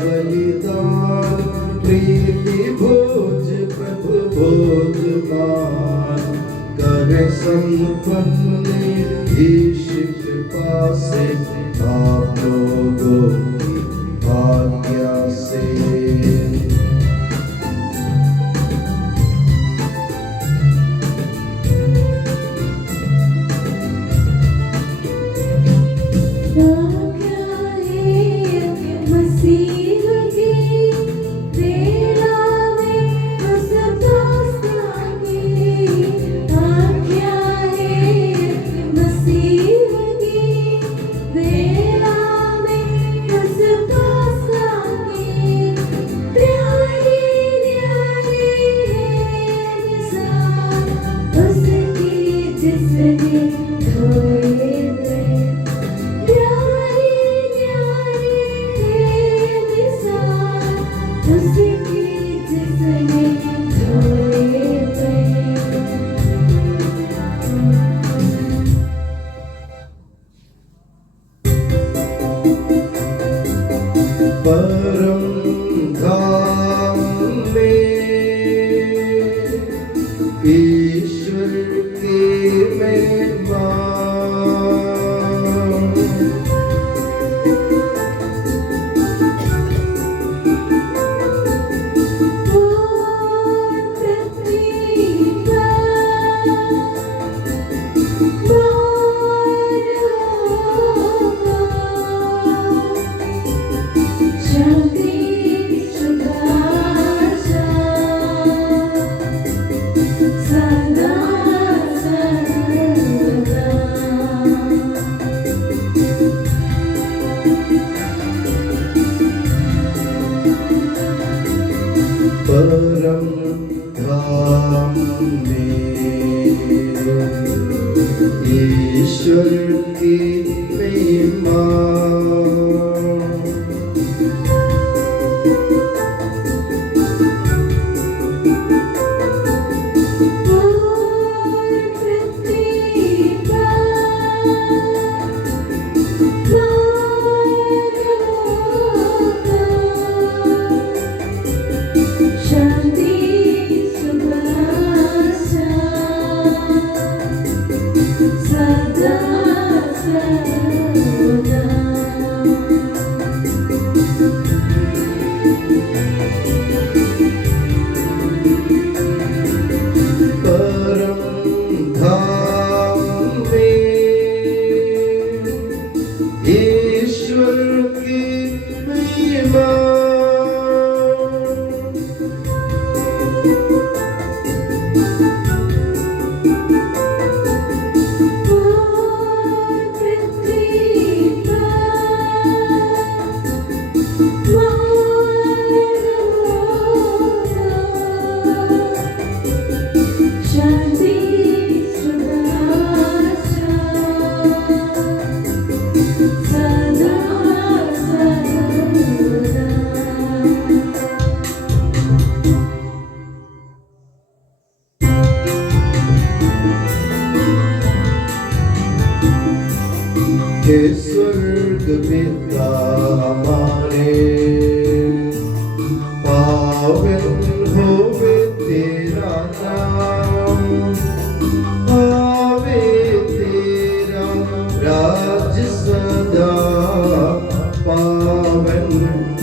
बलिदान प्रीति भोज प्रभु बोधमान करे संपन्न ईश कृपा से आप लोगों की आज्ञा से। परम धाम में ईश्वर की महिमा परम धाम में ईश्वर की महिमा हे स्वर्ग पिता हमारे, पावन होवे तेरा नाम, आवे तेरा राज सदा, पावन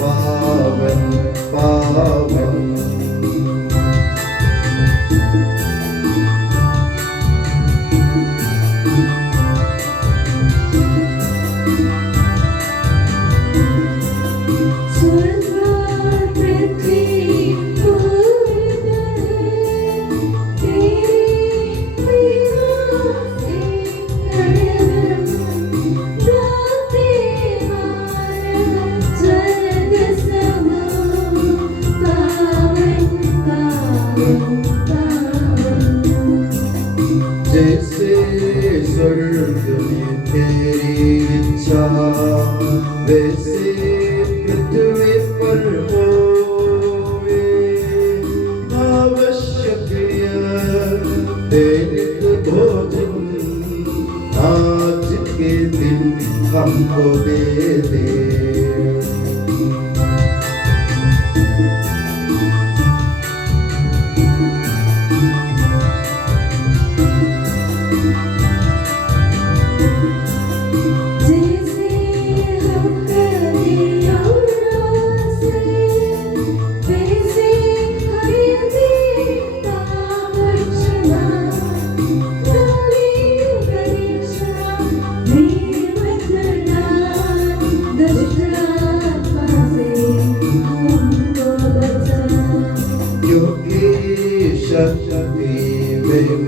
पावन पावन।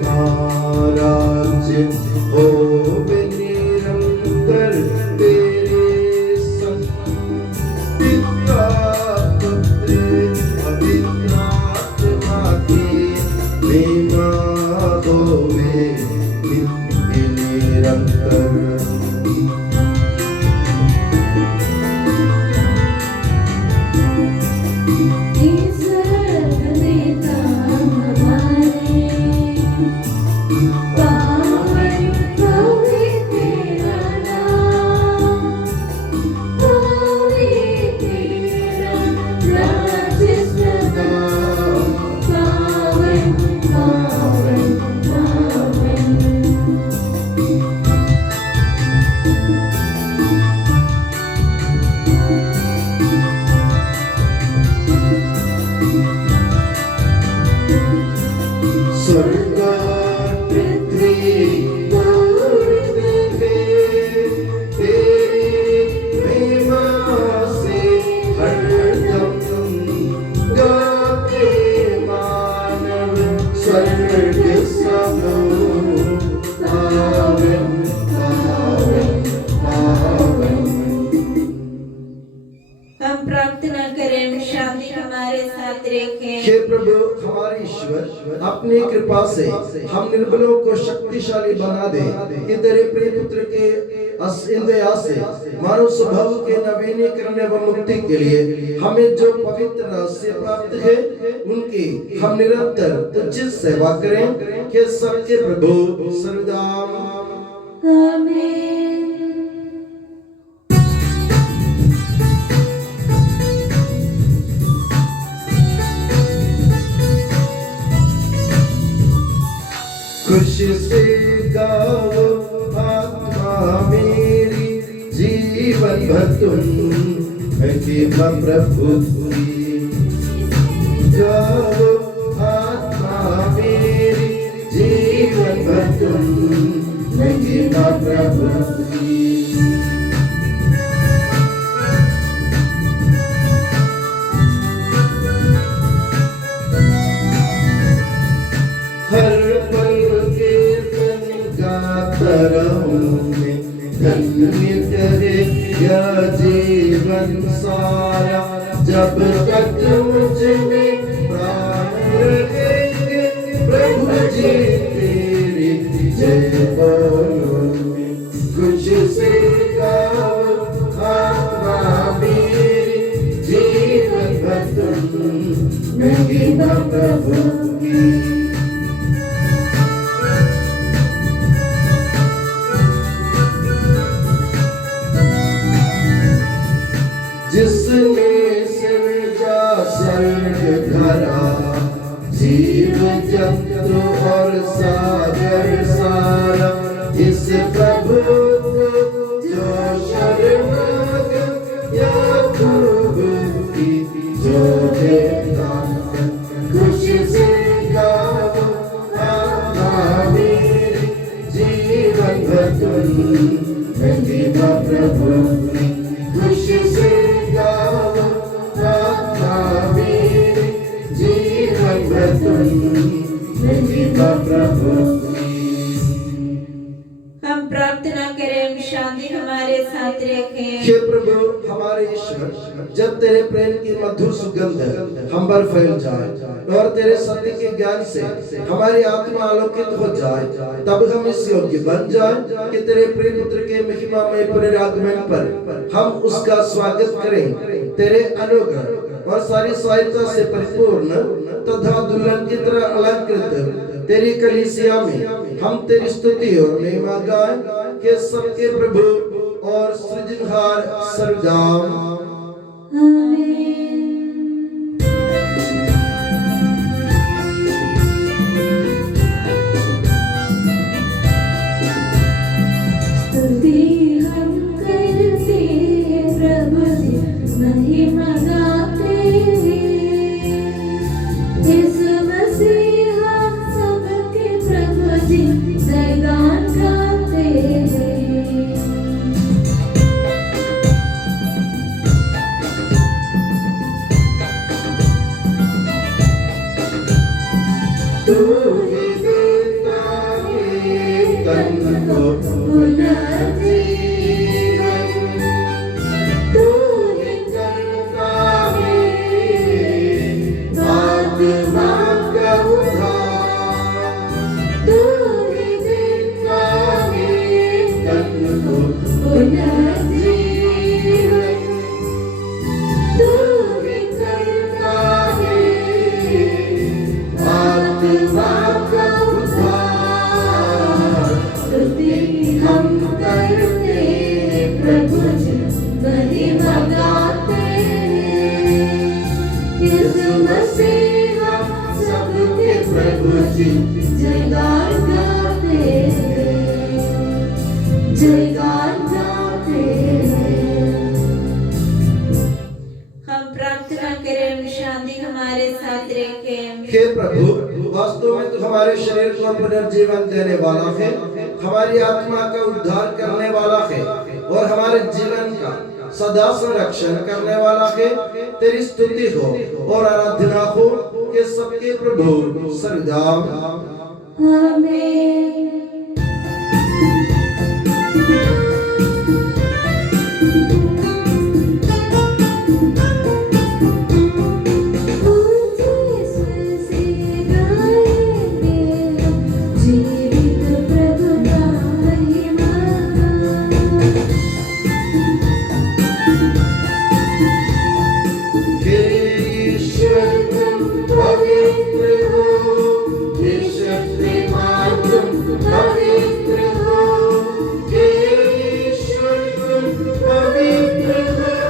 महाराज होवे निरंतर तेरे संग। पिता पुत्र पवित्र आत्मा की महिमा होवे नित्य निरंतर। स्वर्ग पृथ्वी पूर्ण है तेरी महिमा से हरदम गाते मानव। स्वर्ग समूह पावन पावन पावन। हम प्रार्थना करें, शांति हमारे साथ रखें। हे प्रभु हमारे ईश्वर, अपनी कृपा से हम निर्बलों को शक्तिशाली बना दे कि तेरे प्रिय पुत्र के इंदया से मानव स्वभाव के नवीनीकरण एवं मुक्ति के लिए हमें जो पवित्र रहस्य प्राप्त है उनकी हम निरंतर तुझ सेवा करें। कि सबके प्रभु सर्वदा आमीन। खुशी से गाओ आत्मा मेरी, जीवन भर तुम महिमा प्रभु की। गाओ आत्मा मेरी, जीवन भर तुम महिमा प्रभु की। हर धन्य करे यह जीवन सारा, जब तक मुझ में प्राण रहेंगे प्रभु जी तेरी जय बोलूंगी। कुछ से गाओ आत्मा मेरी, जीवन भर तुम महिमा प्रभु की। जिसने सृजा स्वर्ग धरा, जीव जंतु और सागर सारा, इस प्रभु को जो शर्मा याकूब की जो देता। खुशी से गाओ आत्मा मेरी, जीवन भर तुम महिमा प्रभु की। खुशी से हम प्रार्थना करें, शांति हमारे साथ रखें। हे प्रभु हमारे ईश्वर, जब तेरे प्रेम की मधुर सुगंध हम पर फैल जाए और तेरे सत्य के ज्ञान से हमारी आत्मा आलोकित हो जाए, तब हम इस योग्य बन जाए कि तेरे प्रिय पुत्र के महिमामय पुनरागमन पर हम उसका स्वागत करें। तेरे अनुग्रह और सारी सहायता से परिपूर्ण तथा दुल्हन की तरह अलंकृत तेरी कलीसिया में हम तेरी स्तुति और महिमा गाएं। कि सबके प्रभु और सृजनहार सर्वदा आमीन। स्तुति हम करते प्रभु जी, महिमा गाते यीशु मसीहा, सबके प्रभु जी जयगान गाते। ही देता है तन को पुनर्जीवन, तू ही करता है आत्मा का उद्धार, तू ही देता है तन को पुनर्जीवन, तू ही करता है आत्मा का उद्धार। स्तुति हम करते प्रभु जी, महिमा गाते यीशु मसीह सबके प्रभु जी, जयगान गाते जयगान गाते। हम प्रार्थना करें शांति हमारे साथ रखे। हे प्रभु, वास्तव में तो हमारे शरीर को पुनर्जीवन देने वाला है, हमारी आत्मा का उद्धार करने वाला है और हमारे जीवन का सदा संरक्षण करने वाला है। तेरी स्तुति हो और आराधना हो कि सबके प्रभु सर्वदा। आमीन। हे ईश्वर तुम पवित्र हो, हे शक्तिमान तुम पवित्र हो, हे ईश्वर तुम पवित्र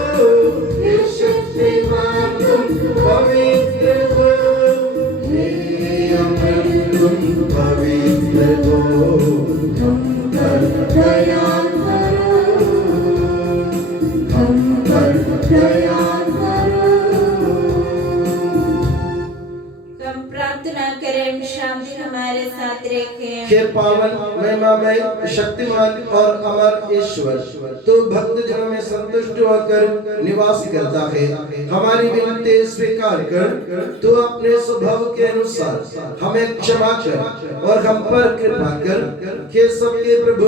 हो, हे शक्तिमान तुम पवित्र हो, हे अमर तुम पवित्र हो। हम पर दया करो, हम पर दया करो। हम प्रार्थना करें शांति हमारे साथ रखे। हे पावन महिमामय शक्तिमान और अमर ईश्वर, तू भक्त जनों में संतुष्ट होकर निवास करता है। हमारी विनती स्वीकार कर, तू अपने स्वभाव के अनुसार हमें क्षमा कर और हम पर कृपा कर। हे सबके प्रभु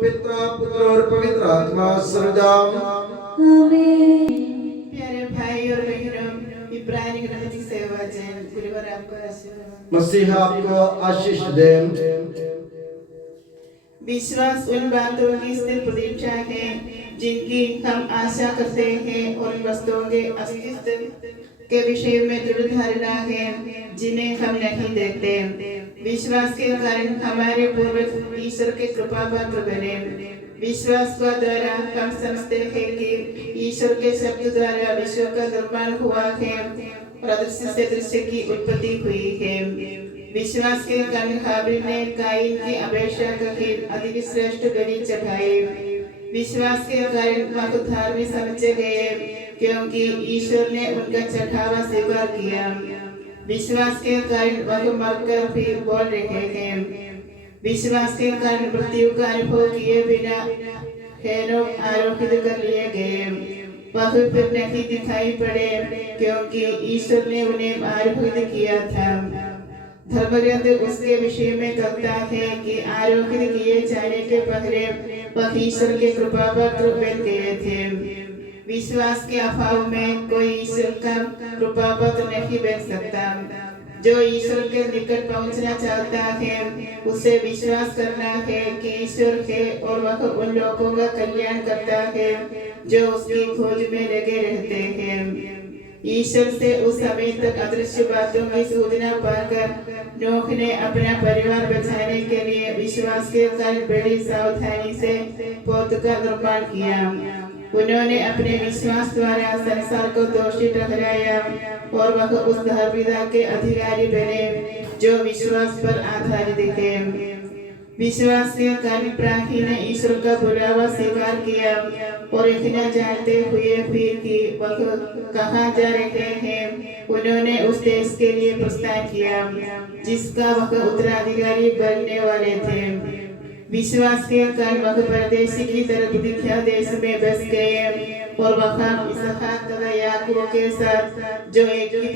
पिता पुत्र और पवित्र आत्मा सर्वदा। आमीन। प्यारे भाई और बहनों, इब्रानी ग्रंथ की सेवा जैन गुरुवर आपको आशीर्वाद। मसीह आपको आशीष दे। विश्वास उन बातों की स्थिर प्रतीक्षा है जिनकी हम आशा करते हैं और उन वस्तुओं के अस्तित्व के विषय में दृढ़ धारणा है जिन्हें हम नहीं देखते। विश्वास के कारण हमारे पूर्वज ईश्वर के कृपा पात्र बने। विश्वास का द्वारा हम समझते हैं कि ईश्वर के शब्द द्वारा विश्व का निर्माण हुआ है और अदृश्य से दृश्य की उत्पत्ति हुई है। विश्वास के कारण हाबिल ने काइन की अपेक्षा करके अधिक श्रेष्ठ बलि चढ़ाई। विश्वास के कारण वह धार्मिक समझे गए क्योंकि ईश्वर ने उनका चढ़ावा स्वीकार किया। विश्वास के कारण वह मरकर भी बोल रहे हैं। विश्वास के कारण मृत्यु का अनुभव किए बिना हेनोक आरोपित कर लिए गए। वह फिर नहीं दिखाई पड़े क्योंकि ईश्वर ने उन्हें आरोपित किया था। धर्मग्रंथ उसके विषय में कहता है कि आरोपित किए जाने के पहले वह ईश्वर के कृपा पात्र बन गए थे। विश्वास के अभाव में कोई ईश्वर का कृपा पात्र नहीं बन सकता। जो ईश्वर के निकट पहुंचना चाहता है उसे विश्वास करना है कि ईश्वर है और वह उन लोगों का कल्याण करता है जो उसकी खोज में लगे रहते हैं। ईश्वर से उस समय तक अदृश्य बातों की सूचना पाकर नूह ने अपना परिवार बचाने के लिए विश्वास के कारण बड़ी सावधानी से पोत का निर्माण किया। उन्होंने अपने विश्वास द्वारा संसार को दोषी ठहराया और वह उस धार्मिकता के अधिकारी बने जो विश्वास पर आधारित है। विश्वास के कारण प्राही ने ईश्वर का बुलावा स्वीकार किया और इतना जानते हुए फिर कि वह कहाँ जा रहे हैं उन्होंने उस देश के लिए प्रस्थान किया जिसका वह उत्तराधिकारी बनने वाले थे। विश्वास के कारण वह परदेशी की तरह प्रतिज्ञा देश में बस गए और वहाँ इसहाक तथा याकूब के साथ जो एक ही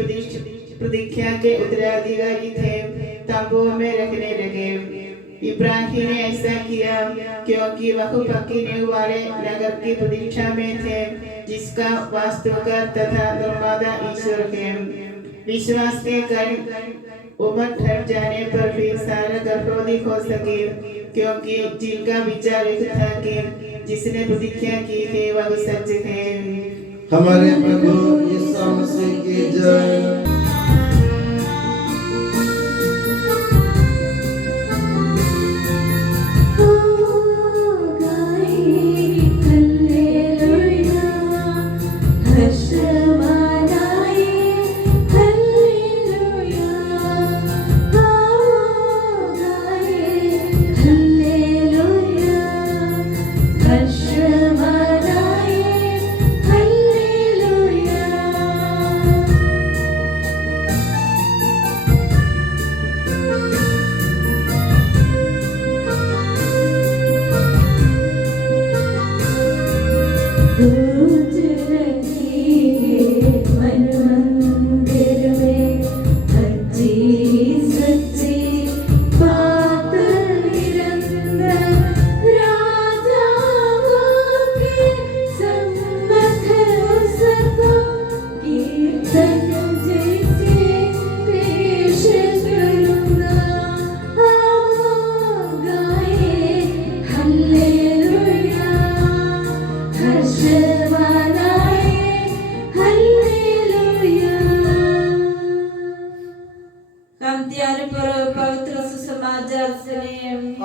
प्रतिज्ञा के उत्तराधिकारी थे तंबुओं में रहने लगे। इब्राहिम ने ऐसा किया क्योंकि वह पकने वाले नगर की प्रतीक्षा में थे जिसका वास्तुकार तथा निर्माता ईश्वर है। विश्वास के कारण उम्र ठहर जाने पर भी सारा गर्भवती हो सके, क्योंकि जिनका विचार एक था कि जिसने प्रतिज्ञा की है वह सच है। हमारे प्रभु यीशु मसीह की जय।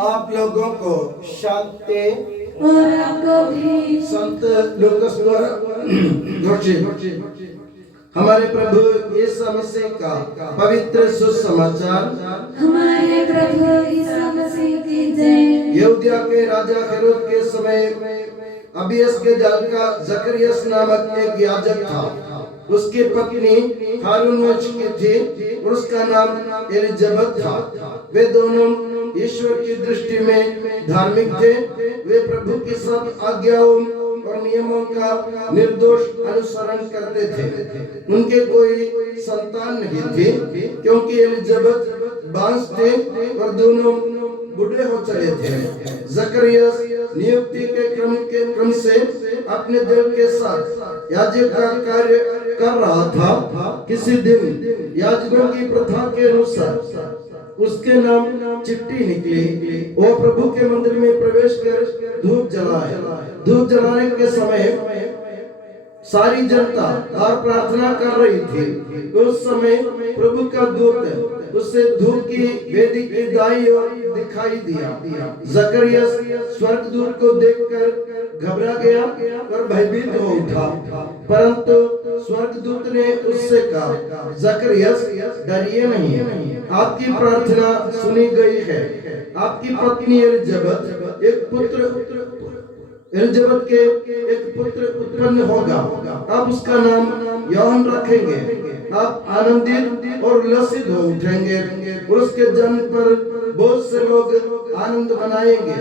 आप लोगों को शांति और आपको भी। संत लूकास द्वारा हमारे प्रभु यीशु मसीह का पवित्र सुसमाचार। हमारे प्रभु यीशु मसीह की जय। यहूदिया के राजा हेरोद के समय अबियस के दल का जकरियस नामक एक याजक था। उसकी पत्नी हारून वंश की थी और उसका नाम एलिजाबेथ था। वे दोनों ईश्वर की दृष्टि में धार्मिक थे। वे प्रभु की सब आज्ञाओं और नियमों का निर्दोष अनुसरण करते थे। उनके कोई संतान नहीं थी क्योंकि एलिजाबेथ बांझ थे और दोनों बूढ़े हो चले थे। जकरियस नियुक्ति के क्रम से अपने दिल के साथ याजक का कार्य कर रहा था। किसी दिन याजकों की प्रथा के अनुसार उसके नाम चिट्ठी निकली। वो प्रभु के मंदिर में प्रवेश कर धूप जलाए। धूप जलाने के समय सारी जनता और प्रार्थना कर रही थी। उस समय प्रभु का दूत उसे धूप की वेदी की दाईं ओर दिखाई दिया। जकरियस स्वर्गदूत को देखकर घबरा गया और भयभीत हो उठा। परंतु स्वर्गदूत ने उससे कहा, जकरियस डरिए नहीं, आपकी प्रार्थना सुनी गई है। आपकी पत्नी एलिजाबेथ एक पुत्र उत्पन्न होगा। आप उसका नाम यूहन्ना रखेंगे। आप आनंदित और उल्लसित हो उठेंगे और उसके जन्म पर बहुत से लोग आनंद मनाएंगे।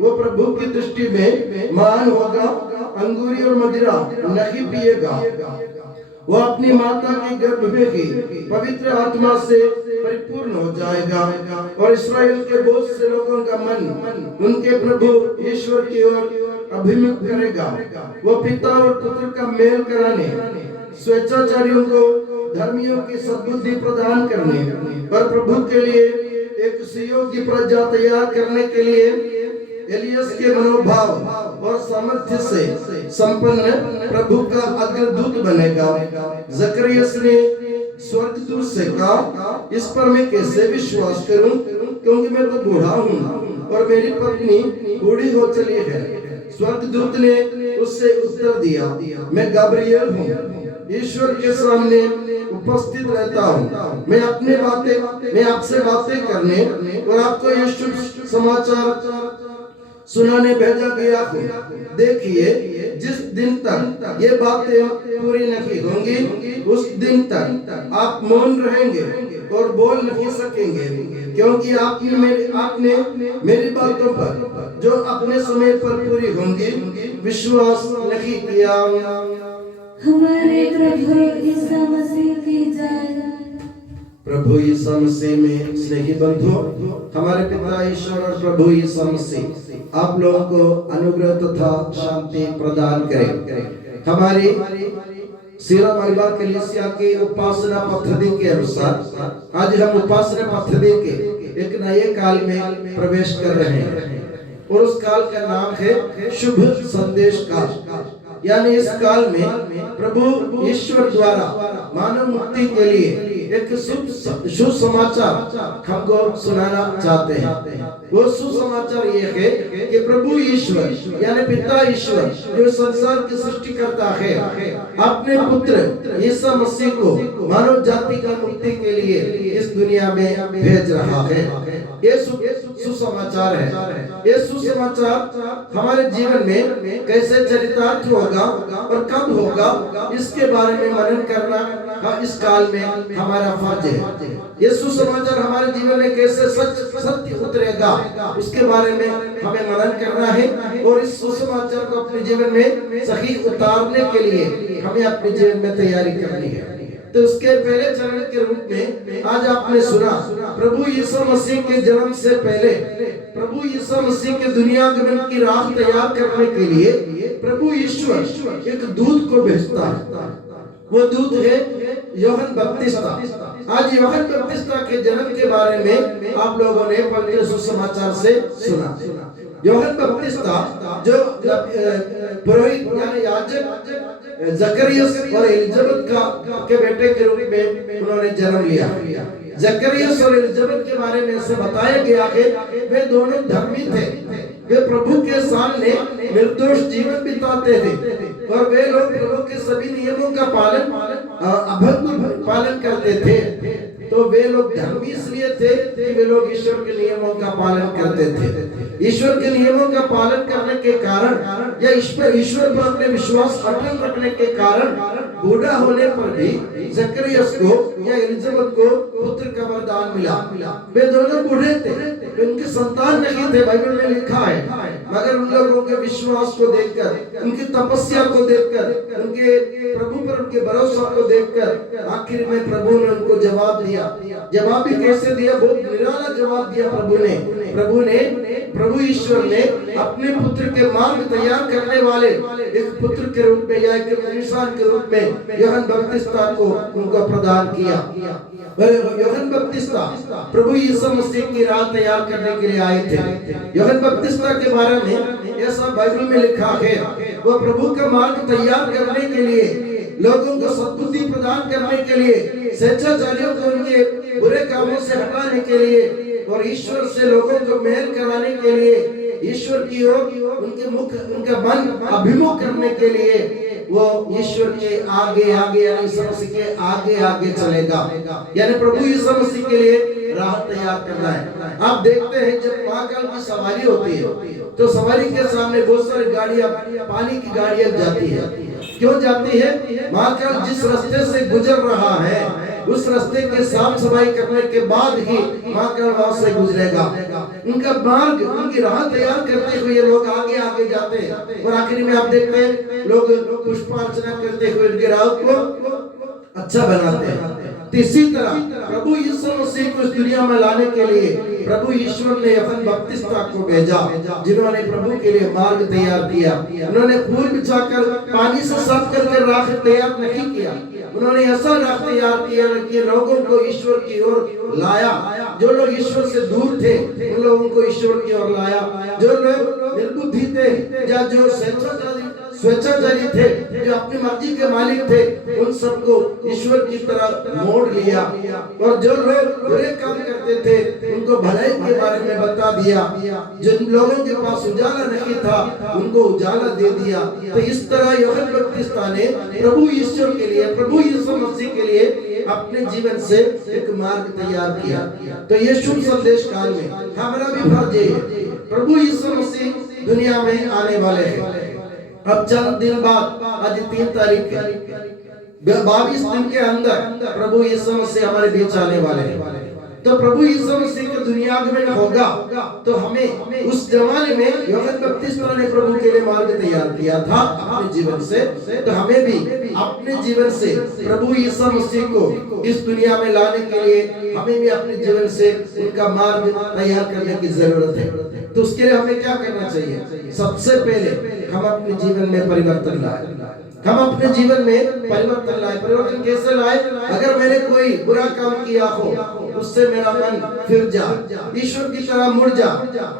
वो प्रभु की दृष्टि में महान होगा। अंगूरी और मदिरा नहीं पिएगा। वो अपनी माता के गर्भ में ही पवित्र आत्मा से परिपूर्ण हो जाएगा और इस्राएल के बहुत से लोगों का मन उनके प्रभु ईश्वर की ओर अभिमुख करेगा। वो पिता और पुत्र का मेल कराने, स्वेच्छाचारियों को धर्मियों की सद्बुद्धि प्रदान करने और प्रभु के लिए एक सुयोग्य प्रजा तैयार करने के लिए एलियस के मनोभाव और सामर्थ्य से संपन्न प्रभु का अग्रदूत बनेगा। जकरियस ने स्वर्गदूत से कहा, इस पर मैं कैसे विश्वास करूं, क्योंकि मैं तो बूढ़ा हूं और मेरी पत्नी बूढ़ी हो चली है। स्वर्गदूत ने उससे उत्तर दिया, मैं गब्रिएल हूं, ईश्वर के सामने उपस्थित रहता हूं। मैं आपसे बातें करने और आपको ये शुभ समाचार सुनाने भेजा गया हूँ। देखिए, जिस दिन तक ये बातें पूरी नहीं होंगी उस दिन तक आप मौन रहेंगे और बोल नहीं सकेंगे, क्योंकि आपने मेरी बातों पर जो अपने समय पर पूरी होंगी विश्वास नहीं किया। हमारे प्रभु यीशु मसीह की जय। प्रभु यीशु मसीह में स्नेही बंधुओं, हमारे पिता ईश्वर और प्रभु यीशु मसीह आप लोगों को अनुग्रह तथा शांति प्रदान करें। हमारी सीरा मलबा कलीसिया की उपासना पद्धति के अनुसार आज हम उपासना पद्धति के एक नए काल में प्रवेश कर रहे हैं और उस काल का नाम है शुभ संदेश काल। यानी इस काल में प्रभु ईश्वर द्वारा मानव मुक्ति के लिए एक सुसमाचार हमको सुनाना चाहते हैं। वो सुसमाचार ये है कि प्रभु ईश्वर यानी पिता ईश्वर जो संसार की सृष्टि करता है अपने पुत्र यीशु मसीह को मानव जाति का मुक्ति के लिए इस दुनिया में भेज रहा है। ये सुसमाचार है। ये सुसमाचार हमारे जीवन में कैसे चरितार्थ होगा और कब होगा इसके बारे में मनन करना इस काल में हमारा फर्ज है। ये सुसमाचार हमारे जीवन में कैसे सत्य उतरेगा उसके बारे में हमें मनन करना है और इस सुसमाचार को अपने जीवन में सही उतारने के लिए हमें अपने जीवन में तैयारी करनी है। तो उसके पहले चरण के रूप में आज आपने सुना प्रभु यीशु मसीह के जन्म से पहले प्रभु यीशु मसीह के दुनिया गमन की राह तैयार करने के लिए प्रभु ईश्वर एक दूत को भेजता है। वो दूत है यूहन्ना बपतिस्ता। आज यूहन्ना बपतिस्ता के जन्म के बारे में आप लोगों ने पवित्र सुसमाचार से सुना। यूहन्ना बपतिस्ता जो पुरोहित यानी याजक जकरियस और एलिजाबेथ के बेटे के रूप में उन्होंने जन्म लिया। जकरियस और एलिजाबेथ के बारे में से बताया गया है वे दोनों धर्मी थे। वे प्रभु के सामने निर्दोष जीवन बिताते थे और वे लोग प्रभु के सभी नियमों का पालन करते थे। तो वे लोग धर्मी इसलिए थे कि वे लोग ईश्वर के नियमों का पालन करते थे। ईश्वर के नियमों का पालन करने के कारण या ईश्वर पर अपने विश्वास अटल रखने के कारण बूढ़ा होने पर भी जकरियस को या एलिजाबेथ को पुत्र का वरदान मिला। वे दोनों बूढ़े थे, उनके संतान नहीं थे, बाइबल में लिखा है। मगर उन लोगों के विश्वास को देखकर, उनकी तपस्या को देखकर, उनके प्रभु पर उनके भरोसा को देखकर आखिर में प्रभु ने उनको जवाब दिया। जवाब भी कैसे दिया? बहुत निराला जवाब दिया प्रभु ईश्वर ने अपने पुत्र के मार्ग तैयार करने वाले एक पुत्र के रूप में या एक इंसान के रूप में यूहन्ना बपतिस्ता को उनको प्रदान किया। यूहन्ना बपतिस्ता प्रभु यीशु मसीह की राह तैयार करने के लिए आए थे। यूहन्ना बपतिस्ता के बारे में ऐसा बाइबल में लिखा है, वो प्रभु का मार्ग तैयार करने के लिए, लोगों को सद्बुद्धि प्रदान करने के लिए, स्वेच्छाचारियों को उनके बुरे कामों से हटाने के लिए और ईश्वर से लोगों को मेल कराने के लिए, ईश्वर की ओर उनका मन अभिमुख करने के लिए वो ईश्वर के आगे यानी यीशु मसीह के आगे चलेगा। यानी प्रभु यीशु मसीह के लिए राह तैयार करना है। आप देखते हैं जब महाकाल की सवारी होती है तो सवारी के सामने बहुत सारी गाड़ियां, पानी की गाड़ियां जाती है। क्यों जाती है? महाकाल जिस रास्ते से गुजर रहा है उस रास्ते के साफ सफाई करने के बाद ही महाकाल वहां से गुजरेगा। उनका मार्ग, उनकी राह तैयार करते हुए लोग आगे जाते हैं और आखिर में आप देखते हैं लोग पुष्पार्चना करते हुए उनके राह को अच्छा बनाते हैं। इसी तरह प्रभु यीशु मसीह को इस दुनिया में लाने के लिए प्रभु ईश्वर ने यूहन्ना बपतिस्ता को भेजा, जिन्होंने प्रभु के लिए मार्ग तैयार किया। उन्होंने फूल बिछाकर पानी से साफ करके राह तैयार नहीं किया, उन्होंने ऐसा राह तैयार किया कि लोगों को ईश्वर की ओर लाया। जो लोग ईश्वर से दूर थे उन लोगों को ईश्वर की ओर लाया। जो लोग निर्बुद्धि थे या जो स्वेच्छाचारी थे, जो अपनी मर्जी के मालिक थे, उन सबको ईश्वर की तरफ मोड़ लिया। और जो लोग बुरे काम करते थे उनको भलाई के बारे में बता दिया। जिन लोगों के पास उजाला नहीं था उनको उजाला दे दिया। तो इस तरह यूहन्ना बपतिस्ता ने प्रभु ईश्वर के लिए, प्रभु यीशु मसीह के लिए अपने जीवन से एक मार्ग तैयार किया। तो ये शुभ संदेश काल में हमारा भी फर्ज है। प्रभु यीशु मसीह दुनिया में आने वाले हैं। अब चंद दिन बाद, आज 3 तारीख है, 22 दिन के अंदर प्रभु यीशु मसीह हमारे बीच आने वाले हैं। तो प्रभु यीशु मसीह के दुनिया में होगा तो हमें उस जमाने में यूहन्ना बपतिस्मा ने प्रभु के लिए मार्ग तैयार किया था अपने जीवन से, तो हमें भी अपने जीवन से प्रभु यीशु मसीह को इस दुनिया में लाने के लिए हमें भी अपने जीवन से उनका मार्ग तैयार करने की जरूरत है। तो उसके लिए हमें क्या करना चाहिए? सबसे पहले हम अपने जीवन में परिवर्तन लाए। हम अपने जीवन में परिवर्तन लाए। परिवर्तन कैसे लाए? अगर मैंने कोई बुरा काम किया हो उससे मेरा मन फिर जा, ईश्वर की तरह मुड़ जा।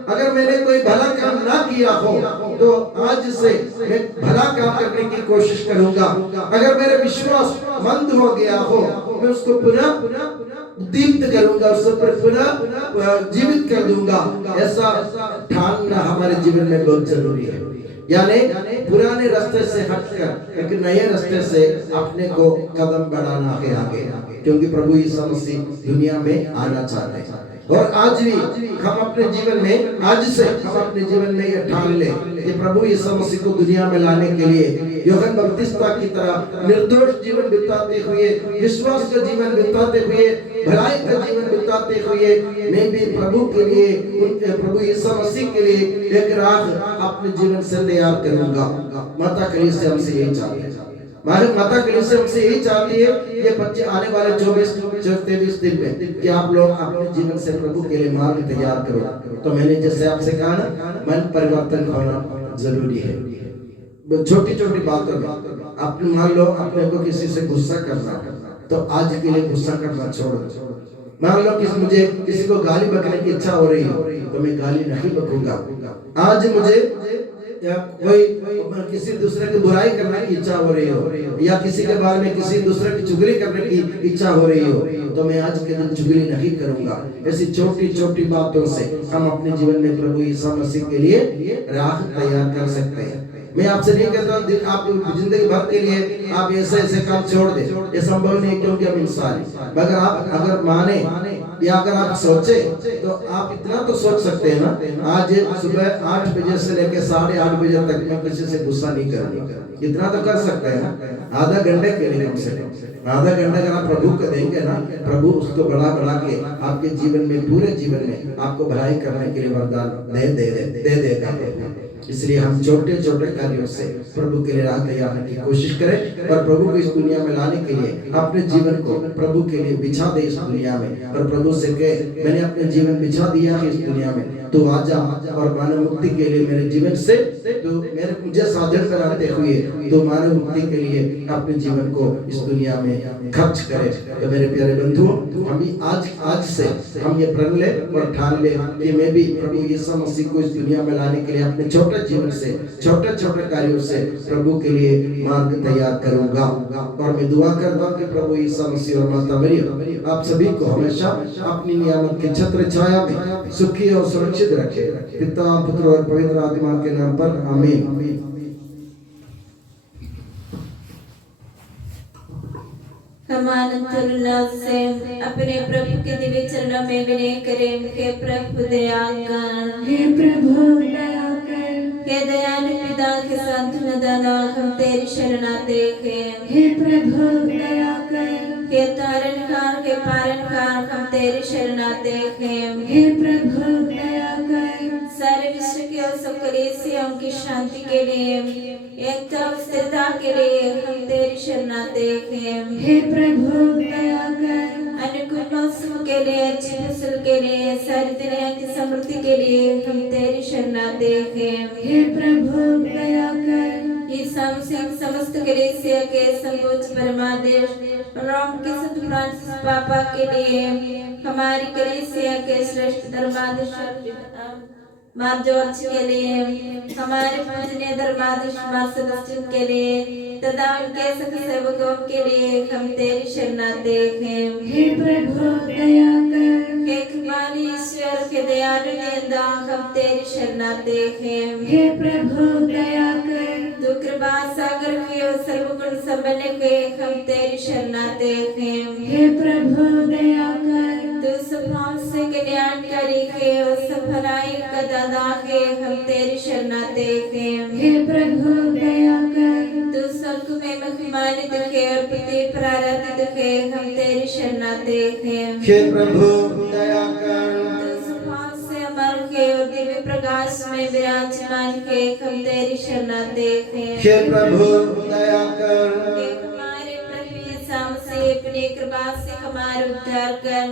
अगर मैंने कोई भला काम ना किया हो तो आज से मैं भला काम करने की कोशिश करूंगा। अगर मेरा विश्वास मंद हो गया हो मैं उसको पुनः दीप्त करूंगा, उससे पुनः जीवित कर दूंगा। ऐसा ठानना हमारे जीवन में बहुत जरूरी है। यानी पुराने रास्ते से हटकर एक नए रास्ते से अपने को कदम बढ़ाना है आगे, क्योंकि प्रभु यीशु मसीह दुनिया में आना चाहते हैं। और आज भी हम अपने जीवन में, आज से हम अपने जीवन में ये ठान ले कि प्रभु यीशु मसीह को दुनिया में लाने के लिए यूहन्ना बपतिस्मा की तरह निर्दोष जीवन बिताते हुए, विश्वास का जीवन बिताते हुए, भलाई का जीवन बिताते हुए मैं भी प्रभु के लिए, प्रभु यीशु मसीह के लिए एक राह अपने जीवन से तैयार करूंगा। माता कलीसिया हमसे यही चाहती है। माता कलीसिया हमसे यही चाहती है ये बच्चे आने वाले 24-23 दिन में कि आप लोग अपने जीवन से प्रभु के लिए मार्ग तैयार करो। तो मैंने जैसे आपसे कहा ना, मन परिवर्तन होना जरूरी है। छोटी छोटी बातों में अपने, मान लो अपने को किसी से गुस्सा करना तो आज के लिए गुस्सा करना छोड़ो। मान लो कि मुझे किसी को गाली बकने की इच्छा हो रही हो तो मैं गाली नहीं बकूंगा। आज मुझे या कोई किसी दूसरे की बुराई करने की इच्छा हो रही हो या किसी के बारे में किसी दूसरे की चुगली करने की इच्छा हो रही हो तो मैं आज के दिन चुगली नहीं करूंगा। ऐसी छोटी छोटी बातों से हम अपने जीवन में प्रभु यीशु मसीह के लिए राह तैयार कर सकते हैं। मैं आपसे नहीं कहता आप जिंदगी भर के लिए आप ऐसे ऐसे काम छोड़ दे, ये संभव नहीं, क्योंकि हम इंसान हैं। मगर आप अगर माने या अगर आप सोचे तो आप इतना तो सोच सकते हैं ना, आज सुबह 8 बजे से लेकर 8:30 बजे तक मैं किसी से गुस्सा नहीं करूंगा। इतना तो कर सकते हैं ना, आधा घंटे के लिए कम से कम आधा घंटा अगर आप प्रभु को देंगे ना, प्रभु उसको बढ़ा के आपके जीवन में, पूरे जीवन में आपको भलाई करने के लिए वरदान दे देगा। इसलिए हम छोटे छोटे कार्यों से प्रभु के लिए राह तैयार करने की कोशिश करें और प्रभु को इस दुनिया में लाने के लिए अपने जीवन को प्रभु के लिए बिछा दे इस दुनिया में। और प्रभु से कहे मैंने अपने जीवन बिछा दिया है इस दुनिया में, तो आजा और मानव मुक्ति के लिए मेरे जीवन से तो मुझे साधन कराते हुए तो मानव मुक्ति के लिए अपने जीवन को इस दुनिया में खर्च करे। तो मेरे प्यारे बंधुओं, हम भी आज से हम ये प्रण ले और ठान ले कि मैं भी प्रभु यीशु मसीह को इस दुनिया में लाने के लिए अपने छोटे जीवन से, छोटे छोटे कार्यों से प्रभु के लिए मार्ग तैयार करूंगा। और मैं दुआ करता हूँ कि प्रभु यीशु मसीह और माता मरियम आप सभी को हमेशा अपनी नियामत के छत्र छाया में सुखी और सुरक्षित रखे। पिता, पुत्र और पवित्र आत्मा के नाम पर आमीन। हम आनंद से अपने प्रभु के दिव्य चरणों में विनय करें। हे प्रभु दया कर, हे प्रभु दया कर, हे दयालु पिता के सांत्वना दाता हम तेरी शरण आते हैं। हे प्रभु दया कर, हे तारनहार के पालनहार हम तेरी शरण आते हैं। हे प्रभु दया कर, सारे विश्व के और सब कलीसियाओं की शांति के लिए, एकता और स्थिरता के लिए हम तेरी शरण आते हैं। हे प्रभु दया कर, अनुकूल मौसम के लिए, अच्छी फसल के लिए, सारी दुनिया की समृद्धि के लिए हम तेरी शरण आते हैं। हे प्रभु दया कर, समस्त कलीसिया के संकोच परमादेश रोम के संत फ्रांसिस पापा के लिए, हमारी कलीसिया के श्रेष्ठ धर्माधीश मार जॉर्ज के लिए, हमारे पूजनीय धर्माधीश मार सेबेस्टियन के लिए तथा उनके सभी सेवकों के लिए हम तेरी शरण आते हैं। हे प्रभु दया कर, हे कृपालु ईश्वर के दयालु नियंता हम तेरी शरण आते हैं। हे प्रभु दया कर, तू कृपा सागर के और सर्वगुण संपन्न के हम तेरी शरण आते हैं। हे प्रभु दया कर, तू स्वभाव से कल्याणकारी के और सब भलाई का दाता के हम तेरी शरण आते हैं। हे प्रभु दया कर, तू स्वर्ग में महिमान्वित है और पृथ्वी पर आराधित है, हम तेरी शरणाते हैं। हे प्रभु दया कर, तू सुभाव से अमर है और दिव्य प्रकाश में विराजमान है, हम तेरी शरणाते हैं। हे प्रभु दया कर, हे हमारे प्रभु यीशु मसीह, अपनी कृपा से हमारा उद्धार कर,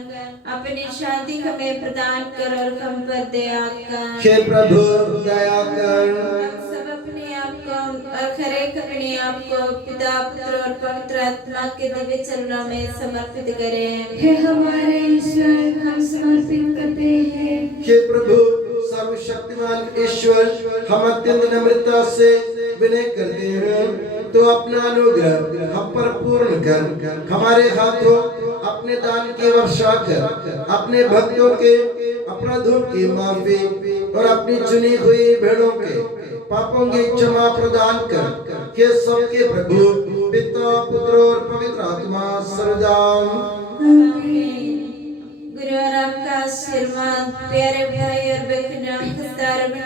अपनी शांति हमें प्रदान कर और हम पर दया कर। हे प्रभु दया कर, हम सब अपने आप को अपने आप को पिता पुत्र और पवित्र आत्मा के दिव्य चरणों में समर्पित करें। हे हमारे ईश्वर, हम समर्पित करते हैं। हे प्रभु सर्वशक्तिमान ईश्वर, हम अत्यंत नम्रता से विनय करते हैं, तो अपना अनुग्रह हम पर पूर्ण कर, हमारे हाथों अपने दान की वर्षा कर, अपने भक्तों के अपराधों की माफी और अपनी चुनी हुई भेड़ों के पापों की क्षमा प्रदान कर, के सबके प्रभु पिता पुत्र और पवित्र आत्मा सर्वदा। गुरु और आपका आशीर्वाद प्यारे भाई और बहनों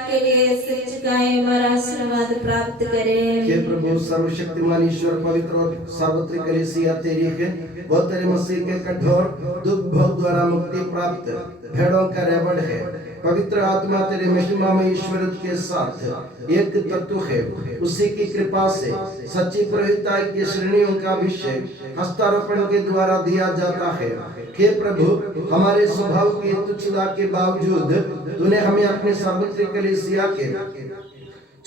के लिए सच कायम और आशीर्वाद प्राप्त करें। हे प्रभु सर्वशक्तिमान ईश्वर, पवित्र और सार्वत्रिक कलीसिया तेरी है, वो तेरे मसीह के कठोर दुख भोग द्वारा मुक्ति प्राप्त भेड़ों का रेवड़ है। पवित्र आत्मा तेरे महिमा में ईश्वर के साथ एक तत्व है, उसी की कृपा से सच्ची पुरोहिताई की श्रेणियों का अभिषेक हस्तारोपण के द्वारा दिया जाता है। हे प्रभु, हमारे स्वभाव की तुच्छता के बावजूद तूने हमें अपने सार्वत्रिक कलीसिया के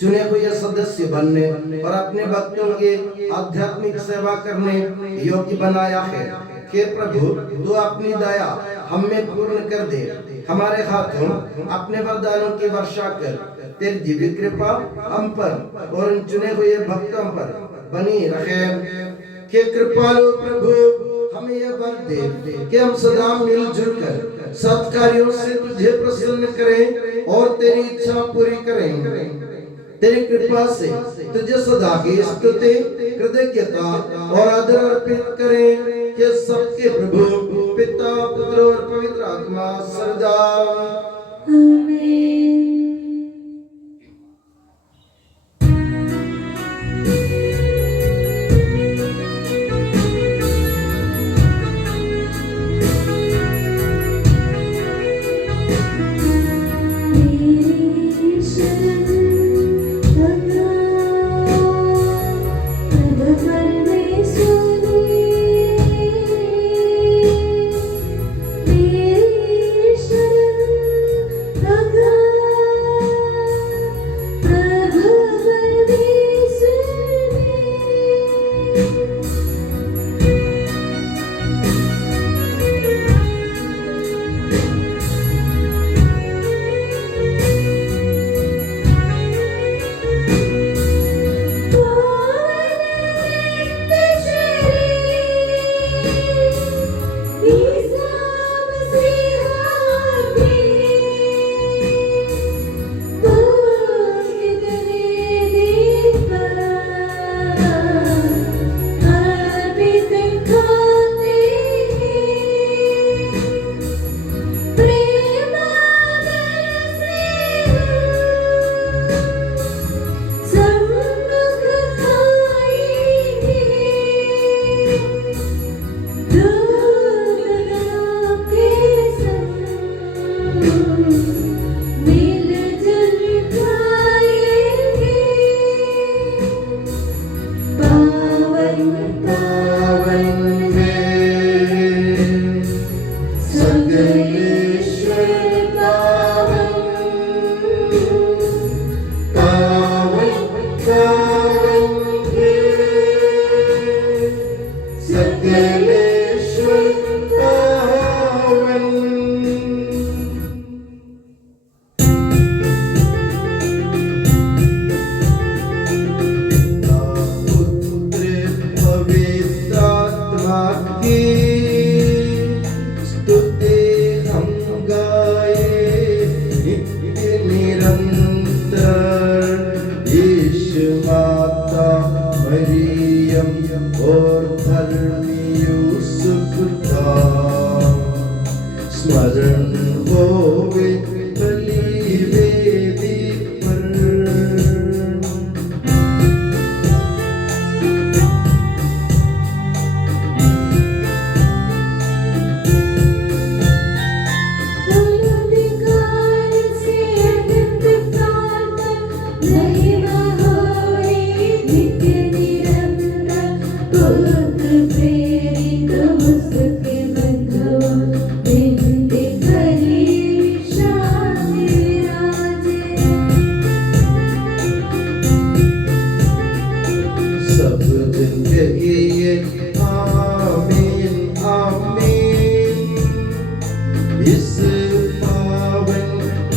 चुने हुए सदस्य बनने और अपने भक्तों के आध्यात्मिक सेवा करने योग्य बनाया है। हे प्रभु, तू अपनी दया हम में पूर्ण कर दे, हमारे हाथों अपने वरदानों की वर्षा कर, तेरी दिव्य कृपा हम पर और उन चुने हुए भक्तों पर बनी रहे। हे कृपालु प्रभु, हमें यह वर दे कि हम सदा मिलजुल कर सत्कार्यों से तुझे प्रसन्न करें और तेरी इच्छा पूरी करें। तेरी कृपा से तुझे सदा की स्तुति, कृतज्ञता और आदर अर्पित करें, कि सबके प्रभु पिता पुत्र और पवित्र आत्मा सर्वदा। आमीन।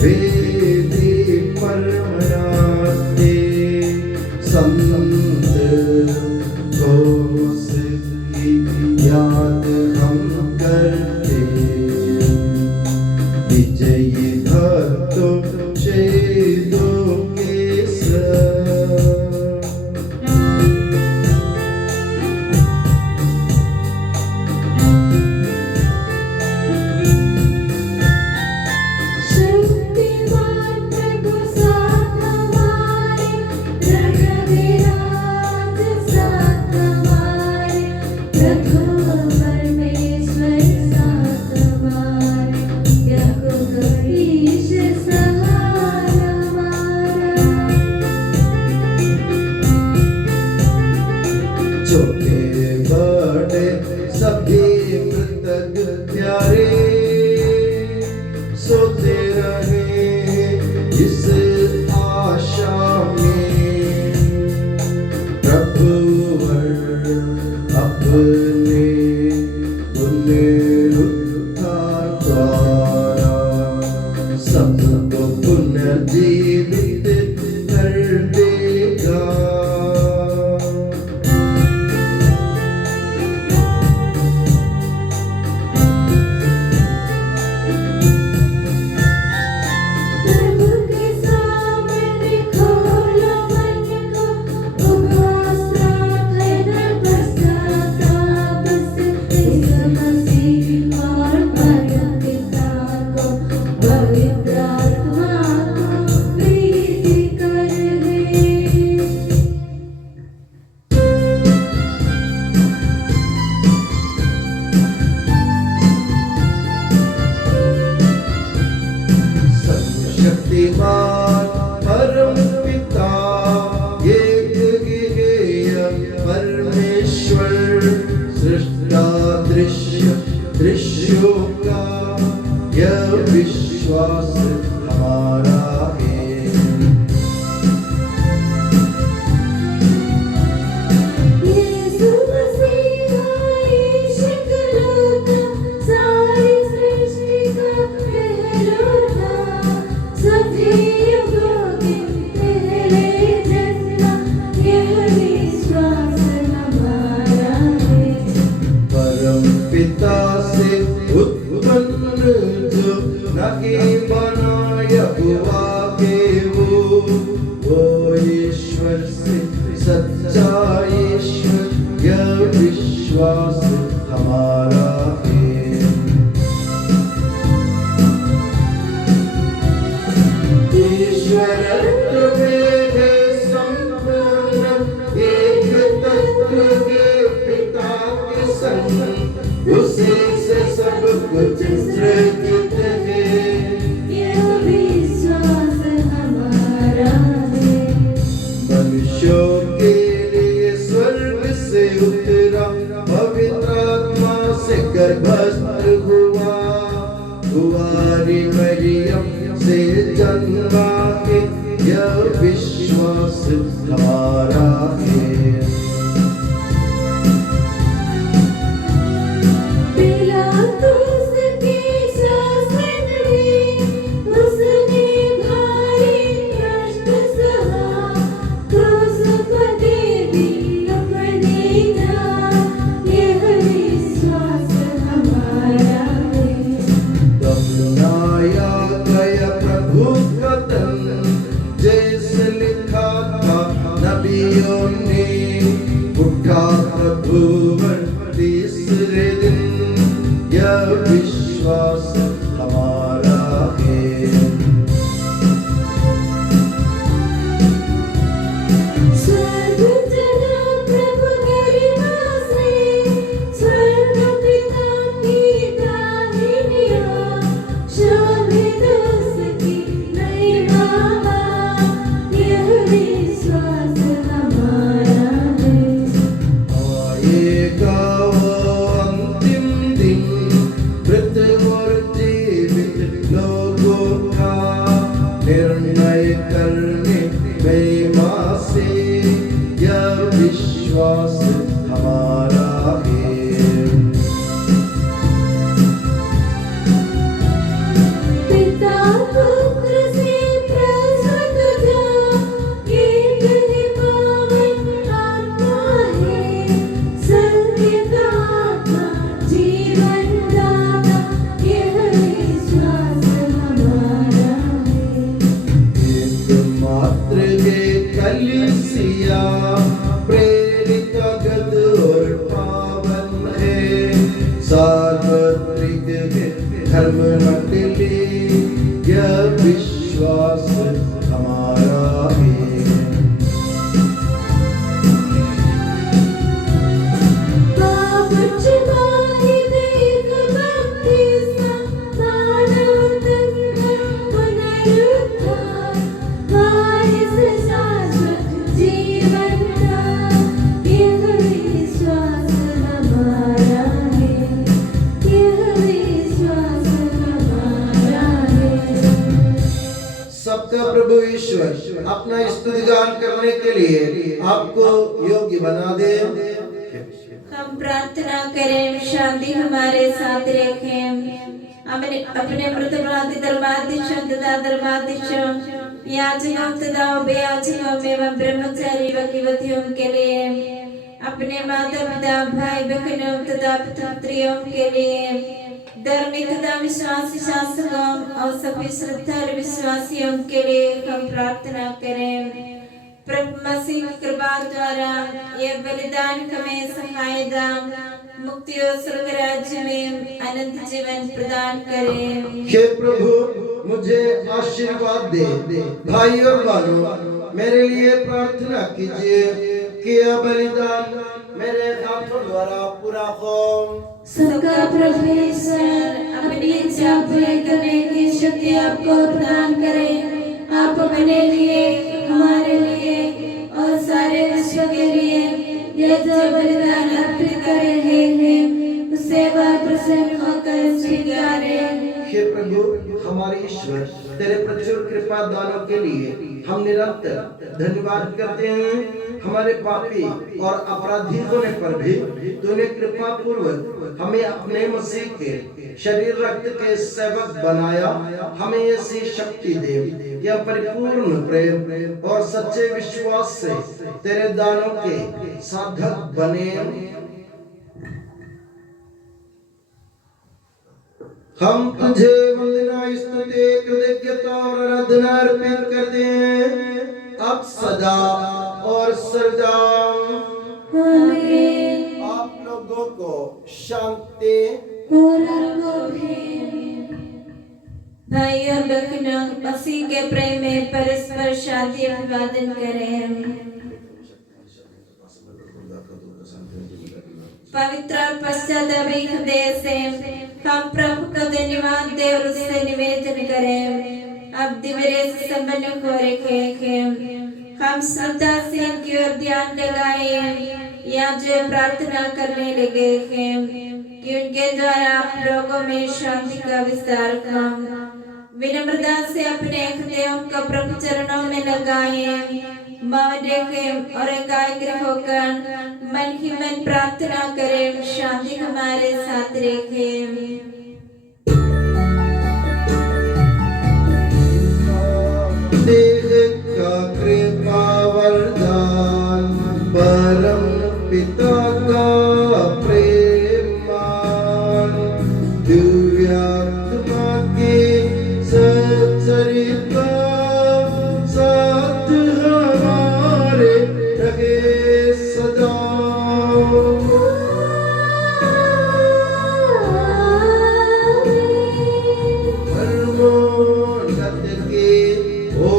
वेदी पर मनाते संत घोष की याद हम करते विजयी भक्तों शहीदों के संग। शक्तिमान प्रभु साथ हमारे, रघुवीराज साथ हमारे, प्रभु परमेश्वर साथ हमारे, याकूब ईश सहारा हमारा। छोटे बड़े सभी मृतक प्यारे सोते रहे इस आशा में प्रभुवर अपने पुनरुत्थान द्वारा सबको पुनर्जीवित कर देगा। प्रभु के सामने खोलो मन को, उपवास प्रार्थना पश्चाताप से यीशु मसीह और परम पिता को पवित्र आत्मा को प्रीति कर दे। सर्वशक्तिमान परम पिता एक गेय परमेश्वर सृष्टा दृश्यों का यह विश्वास हमारा है। यीशु मसीह ईश इकलौता, सारी सृष्टि का पहलौठा, सभी युगों के पहले जन्मा, यह विश्वास हमारा है। परम पिता से उत्पन्न जो नहीं बनाया हुआ के वो ईश्वर से सच्चा ईश्वर, यह विश्वास हमारा है। ईश्वरत्व में है संपूर्ण, एक तत्व के पिता के संग, उसी से सब कुछ सृजित है। यह विश्वास हमारा है। मनुष्यों के लिए स्वर्ग से उतरा, पवित्र आत्मा से गर्भस्थ हुआ, कुंवारी मरियम से जन्मा के यह विश्वास हमारा है। पिलातुस के शासन में उसने भारी कष्ट सहा, क्रूस पर दे दी अपनी जान, यह विश्वास हमारा है। दफनाया गया प्रभु का तन, जैसे लिखा था नबियों ने, उठा प्रभु तीसरे दिन, यह विश्वास हमारा है। स्वर्ग चला प्रभु गरिमा से, स्वर्ग पिता की दाहिनी ओर, शोभित उसकी महिमा, यह विश्वास हमारा है। आएगा वो अंतिम दिन, मृत और जीवित लोगों का निर्णय करने महिमा से, यह विश्वास हमारा है। पिता पुत्र विश्वास हमारा है। पाप छुपाई देख बपतिस्मा मानव तन पुनरुत्थान वारिस शाश्वत जीवन का यह विश्वास हमारा है, यह विश्वास हमारा है। सबका प्रभु ईश्वर अपना स्तुतिगान करने के लिए आपको योग्य बना दे। हम प्रार्थना करें, शांति हमारे साथ रखें। अपने मृतप्रांति धर्माध्यक्षों तथा धर्माध्यक्षों, याजकों तथा उपयाजकों एवं ब्रह्मचारी युवतियों के लिए, अपने माता पिता भाई बहनों तथा पुत्रियों के लिए, धार्मिक तथा विश्वासी शासकों और सभी श्रद्धालु विश्वासियों के लिए हम प्रार्थना करें। प्रभु मसीह की कृपा द्वारा यह बलिदान हमें सहायता, मुक्ति और स्वर्ग राज्य में अनंत जीवन प्रदान करे। हे प्रभु मुझे आशीर्वाद दे। भाई और बहनों, मेरे लिए प्रार्थना कीजिए कि यह बलिदान मेरे हाथों द्वारा पूरा हो। सबका प्रभु ईश्वर अपनी इच्छा पूरी करने की शक्ति आपको प्रदान करे। आप अपने लिए, हमारे लिए और सारे विश्व के लिए यह जो बलिदान अर्पित कर रहे हैं, उससे वह प्रसन्न होकर स्वीकारे। हे प्रभु हमारे ईश्वर, तेरे प्रचुर कृपा दानों के लिए हम निरंतर धन्यवाद करते हैं। हमारे पापी और अपराधी होने पर भी तूने कृपा पूर्वक हमें अपने मसीह के शरीर रक्त के सेवक बनाया। हमें ऐसी शक्ति दे, यह परिपूर्ण प्रेम और सच्चे विश्वास से तेरे दानों के साधक बने। हम तुझे वंदना, स्तुति, कृतज्ञता और आराधना अर्पित करते हैं अब सदा और सदा। आमीन। आप लोगों को शांति। और आपको भी। भाई और बहनों, मसीह के प्रेम में परस्पर शांति अभिवादन करें। पवित्र और पश्चातापी हृदय से हम प्रभु का धन्यवाद दे और उससे निवेदन करें। अब दिव्य संपन्न हो रखे हम श्रद्धा से इनकी ओर ध्यान लगाए या जो प्रार्थना करने लगे हैं कि उनके द्वारा आप लोगों में शांति का विस्तार हो। विनम्रता से अपने हृदयों का प्रभु चरणों में लगाए, मौन रखें और एकाग्र होकर मन ही मन प्रार्थना करें। शांति हमारे साथ रखें। देह का कृपा वरदान, परम पिता का प्रेमान, दिव्यात्मा के सच्चरिता साथ हमारे रहे सदा। परमोन्नत के ओ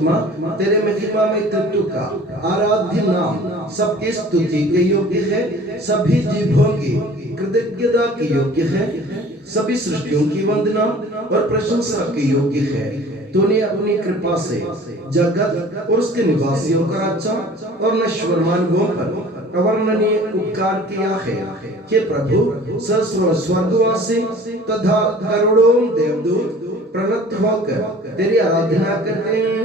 आत्मा तेरे महिमा में तत्व का आराध्य नाम सबकी स्तुति के योग्य है, सभी जीवों की कृतज्ञता के योग्य है, सभी सृष्टियों की वंदना और प्रशंसा के योग्य है। तूने अपनी कृपा से जगत और उसके निवासियों का रक्षा और नश्वर मानवों पर अवर्णनीय उपकार किया है कि प्रभु सहस्रों स्वर्गवासी तथा करोड़ों देवदूत प्रणत होकर तेरी आराधना करते हैं।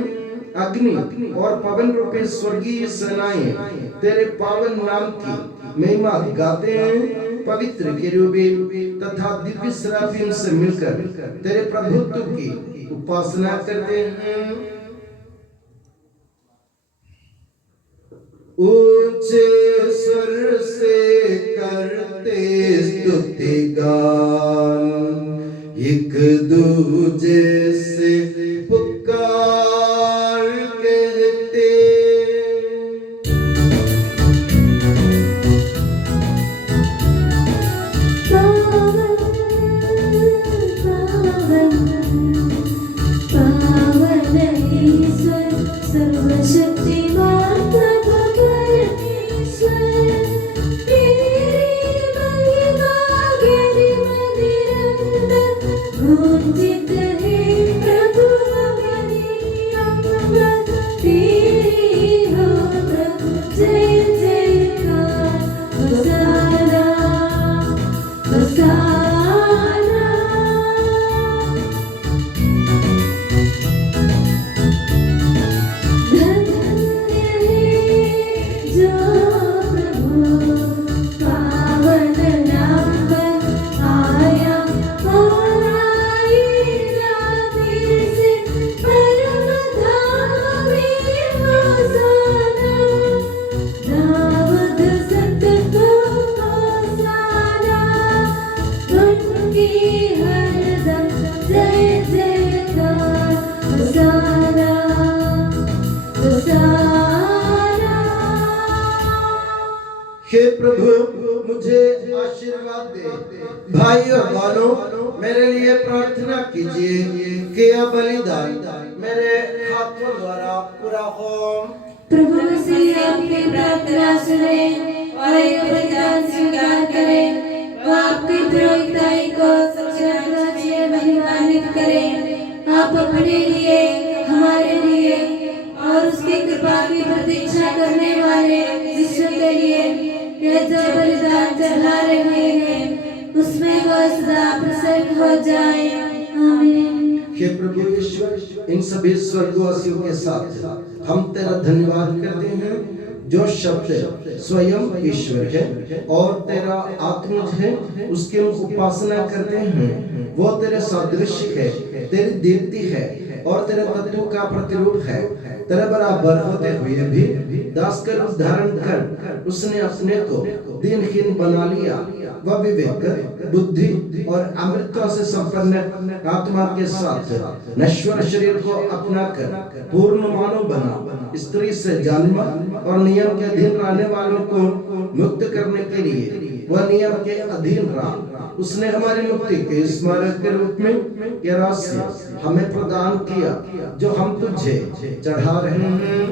अग्नि और पवन रूपी स्वर्गीय सेनाएं तेरे पावन नाम की महिमा गाते हैं। पवित्र केरूबीन तथा दिव्य सराफीम से मिलकर तेरे प्रभुत्व की उपासना करते हैं। ऊंचे स्वर से करते स्तुति गान, एक दूजे से पुकार कहते। पावन ईश्वर सर्वशक्तिमान प्रभु परमेश्वर, तेरी महिमा गिरिमधिरंद गुंजित है प्रभु हमारी अम्बर, तेरी हो प्रभु जय जयकार। होसाना होसाना हे प्रभु मुझे आशीर्वाद दे। भाई और बहनों मेरे लिए प्रार्थना कीजिए कि यह बलिदान मेरे हाथों द्वारा पूरा हो। प्रभु मसीह आपकी प्रार्थना सुने और ये बलिदान स्वीकार करे। वो आपकी प्रयोक्ताई को सबसे महिमान्वित करे। आप अपने लिए, हमारे लिए और उसकी कृपा की प्रतीक्षा करने वाले विश्व के लिए ये जो बलिदान चढ़ा रहे हैं उसमें वो सदा प्रसन्न हो जाए। आमीन। हे प्रभु ईश्वर, इन सभी स्वर्गवासियों के साथ हम तेरा धन्यवाद करते हैं जो शब्द स्वयं ईश्वर है और तेरा आत्मज है, उसकी हम उपासना करते हैं। वो तेरे सदृश है, तेरी दीप्ति है और तेरे तत्व का प्रतिरूप है। तेरे बराबर होते हुए भी दास का रूप धारण कर उसने अपने को दीनहीन बना लिया। वह विवेक, बुद्धि और अमृतता से संपन्न आत्मा के साथ नश्वर शरीर को अपनाकर पूर्ण मानव बना। स्त्री से जन्म और नियम के अधीन रहने वालों को मुक्त करने के लिए वह नियम के अधीन रहा। उसने हमारी मुक्ति के स्मारक के रूप में यह राशि हमें प्रदान किया जो हम तुझे चढ़ा रहे हैं।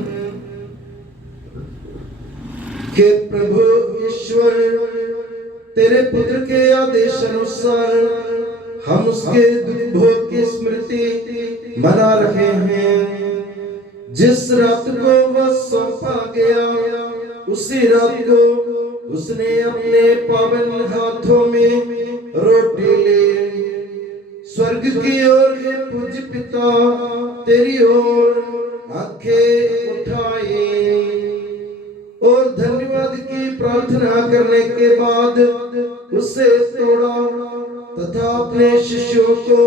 हे प्रभु ईश्वर, तेरे पुत्र के आदेश अनुसार हम उसके दुख भोग की स्मृति मना रहे हैं। जिस रात को वह सौंपा गया उसी रात को उसने अपने पावन हाथों में रोटी ले स्वर्ग की ओर हे पूज्य पिता तेरी ओर आंखें उठाई और धन्यवाद की प्रार्थना करने के बाद उसे तोड़ा तथा अपने शिष्यों को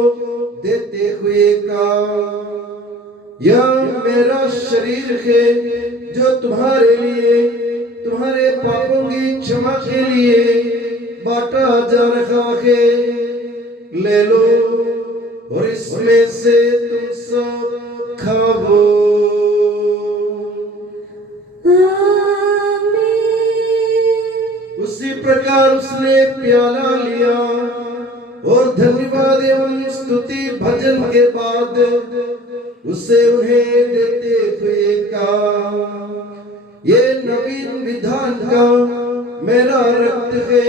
देते हुए कहा, यह मेरा शरीर है जो तुम्हारे लिए, तुम्हारे पापों की क्षमा के लिए बांटा जा रहा है। ले लो और इसमें से तुम सब खाओ। उसी प्रकार उसने प्याला लिया और धन्यवाद एवं स्तुति भजन के बाद उसे उन्हें देते का मेरा रक्त है,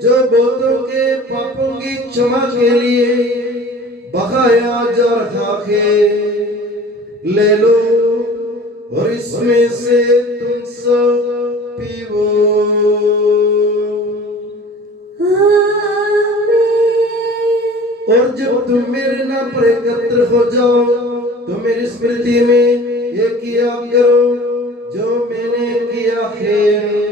जो बहुतों के पापों की क्षमा के लिए बहाया जा रहा है। ले लो और इसमें से तुम सब पीवो। और जब तुम मेरे नाम पर एकत्र हो जाओ तो मेरी स्मृति में ये किया करो जो मैंने किया है।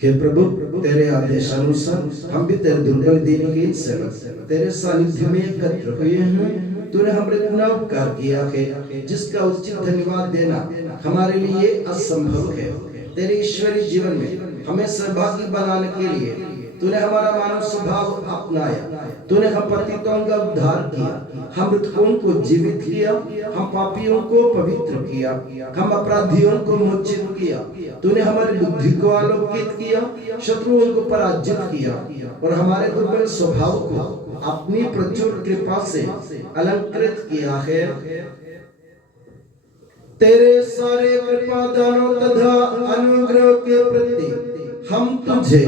हे प्रभु, तेरे आदेशानुसार हम भी तेरे दुर्बल दिन के सेवक तेरे सानिध्य में एकत्र हुए हैं। तूने हमारे गुनाह उपकार किया है, जिसका उचित धन्यवाद देना हमारे लिए असंभव है। तेरे ईश्वरीय जीवन में हमें सहभागी बनाने के लिए तूने हमारा मानव स्वभाव अपनाया। तूने हम पतितों का उद्धार किया, हम मृतकों को जीवित किया, हम पापियों को पवित्र किया, हम अपराधियों को मोचित किया। तूने हमारी बुद्धि को आलोकित किया, शत्रुओं को पराजित किया और हमारे दुर्बल स्वभाव को अपनी प्रचुर कृपा से अलंकृत किया है। तेरे सारे कृपा दानों तथा अनुग्रह के प्रति हम तुझे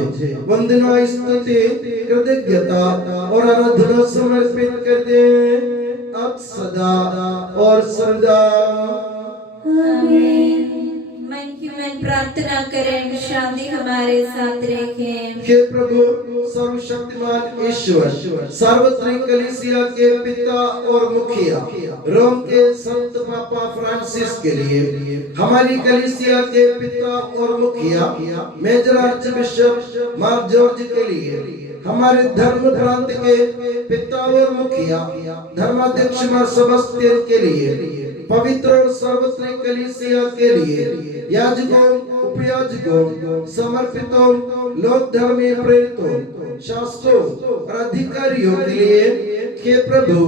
वंदना, स्तुति, कृतज्ञता और आराधना समर्पित करते हैं, अब सदा और सर्वदा। आमीन। मन ही मन प्रार्थना करें, शांति हमारे साथ रखें। हे प्रभु, सर्वशक्तिमान ईश्वर, सार्वत्रिक कलीसिया के पिता और मुखिया रोम के संत पापा फ्रांसिस के लिए, हमारी कलीसिया के पिता और मुखिया मेजर आर्चबिशप मार जॉर्ज के लिए, हमारे धर्म प्रांत के पिता और मुखिया धर्माध्यक्ष मार सेबेस्टियन के लिए, पवित्र और सर्वत्रिक कलीसिया के लिए, याजकों, उपयाजकों, समर्पितों, लोक धर्मी प्रेरितों, शास्त्रों और अधिकारियों के लिए, हे प्रभु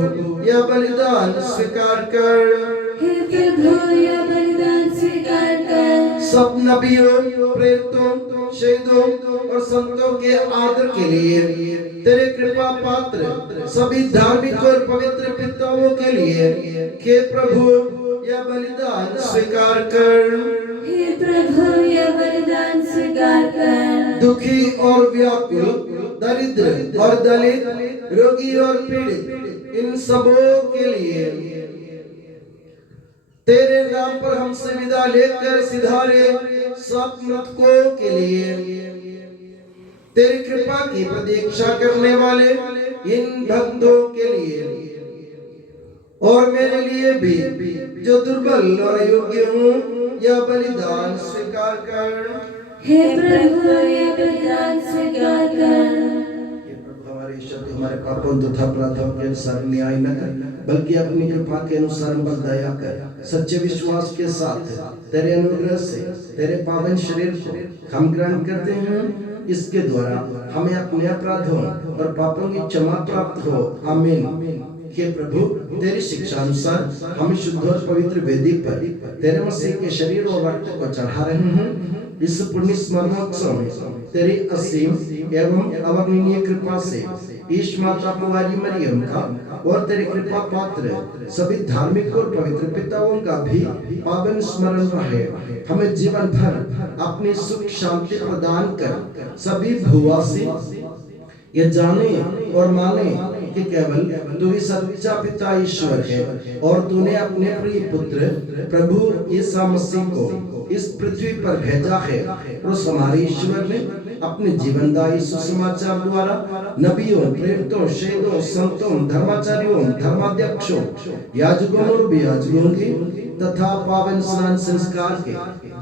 यह बलिदान स्वीकार कर। हे प्रभु यह बलिदान स्वीकार कर। सब नबियों, प्रेरितों, शहीदों और संतों के आदर के लिए, तेरे कृपा पात्र सभी धार्मिक और पवित्र पिताओं के लिए, हे प्रभु यह बलिदान स्वीकार कर। हे प्रभु यह बलिदान स्वीकार कर। दुखी और व्याकुल, दरिद्र और दलित, रोगी और पीड़ित, इन सबों के लिए, तेरे नाम पर हमसे विदा लेकर सिधारे सब मृतकों के लिए, तेरी कृपा की प्रतीक्षा करने वाले इन भक्तों के लिए और मेरे लिए भी, जो दुर्बल और अयोग्य हूँ, यह बलिदान स्वीकार कर। हे प्रभु यह बलिदान स्वीकार कर। हमारे ईश्वर, हमारे पापों तथा अपराधों के अनुसार न्याय न कर, बल्कि अपनी कृपा के अनुसार हम पर दया कर। सच्चे विश्वास के साथ तेरे अनुग्रह से तेरे पावन शरीर को हम ग्रहण करते हैं, इसके द्वारा हमें अपने अपराधों और पापों की क्षमा प्राप्त हो। आमीन। हे प्रभु, तेरी शिक्षा अनुसार हम शुद्ध और पवित्र वेदी पर तेरे मसीह के शरीर और रक्त को चढ़ा रहे हैं। इस पुण्य स्मरणोत्सव में तेरी असीम एवं अवर्णनीय कृपा से ईश माता कुंवारी मरियम का और तेरे कृपा पात्र सभी धार्मिक और पवित्र पिताओं का भी पावन स्मरण रहे। हमें जीवन भर अपनी सुख शांति प्रदान कर सभी भूवासी ये जाने और माने कि केवल तू ही सच्चा पिता ईश्वर है और तूने अपने प्रिय पुत्र प्रभु यीशु मसीह को इस पृथ्वी पर भेजा है। उस हमारे ईश्वर ने अपने जीवनदायी सुसमाचार द्वारा नबियों, प्रेरितों, शहीदों, संतों, धर्माचार्यों, धर्माध्यक्षों, याजकों और वियाजकों की तथा पावन स्नान संस्कार के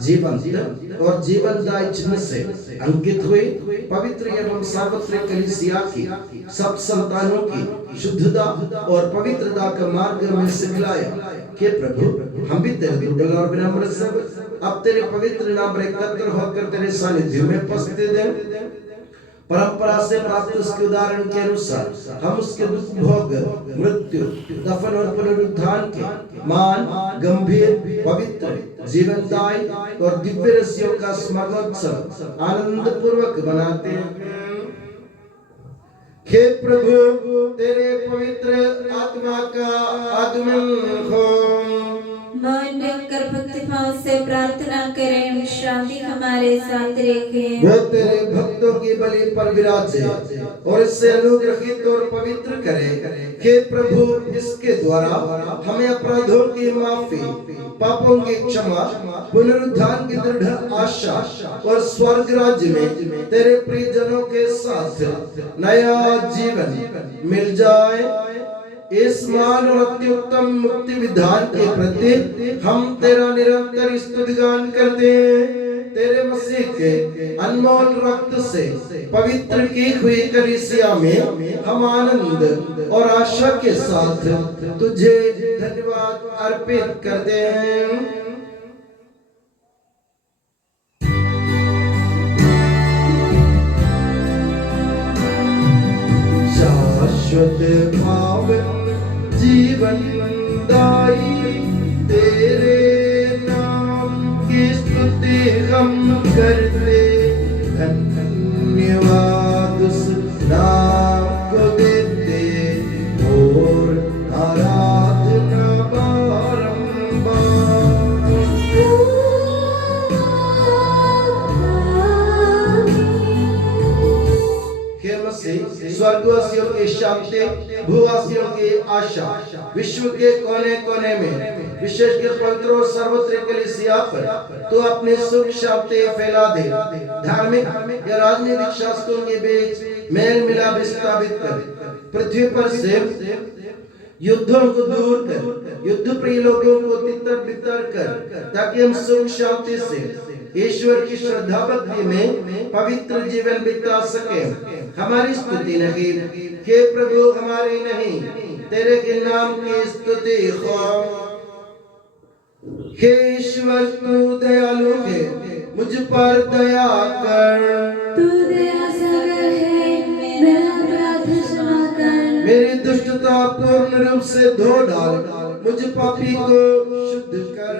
जीवंत और जीवनदायी चिन्ह से अंकित हुए पवित्र एवं सार्वत्रिक कलीसिया की सब संतानों की शुद्धता और पवित्रता का मार्ग में सिखलाया। कि प्रभु, हम भी तेरे दुर्बल और विनम्र सेवक अब तेरे पवित्र नाम पर एकत्र होकर तेरे सानिध्य में उपस्थित हैं। परंपरा से प्राप्त उसके उदाहरण के अनुसार हम उसके दुख, भोग, मृत्यु, दफन और पुनरुत्थान के मान, गंभीर, पवित्र, जीवनदायी और दिव्य रस्सियों का स्मरणोत्सव आनंद पूर्वक मनाते हैं। हे प्रभु, तेरे पवित्र आत्मा का आगमन हो। मौन रहकर भक्तिभाव से प्रार्थना करें। शांति हमारे साथ रखें। वो तेरे भक्तों की बलि पर विराजे और इससे अनुग्रहित और पवित्र करे। हे प्रभु, इसके द्वारा हमें अपराधों की माफी, पापों की क्षमा, पुनरुद्धार की दृढ़ आशा और स्वर्ग राज्य में तेरे प्रियजनों के साथ नया जीवन मिल जाए। इस महान और अत्युत्तम मुक्ति विधान के प्रति हम तेरा निरंतर स्तुतिगान करते हैं। तेरे मसीह के अनमोल रक्त से पवित्र की हुई कलीसिया में हम आनंद और आशा के साथ तुझे धन्यवाद अर्पित करते हैं। शाश्वत पावन जीवन दाई तेरे नाम की स्तुति हम करते। धन्यवाद उस नाम को देते और आराधना बारंबार। हे मसीह, स्वर्गवासियों की शांति, भूवासियों की आशा, विश्व के कोने कोने में विशेषकर पवित्र और सर्वत्र कलीसिया पर तो अपनी सुख शांति फैला दे। धार्मिक या राजनीतिक शासकों के बीच मेल मिलाप स्थापित कर पृथ्वी पर से युद्धों को दूर कर युद्ध प्रिय लोगों को तितर बितर कर, ताकि हम सुख शांति से ईश्वर की श्रद्धा भक्ति में पवित्र जीवन बिता सके। हमारी स्तुति नहीं, हे प्रभु, हमारी नहीं, तेरे के नाम की स्तुति हो। हे ईश्वर, तू दयालु है, मुझ पर दया कर। तू दया सागर है, मेरा अपराध क्षमा कर। मेरी दुष्टता पूर्ण रूप से धो डाल, मुझ पापी को शुद्ध कर।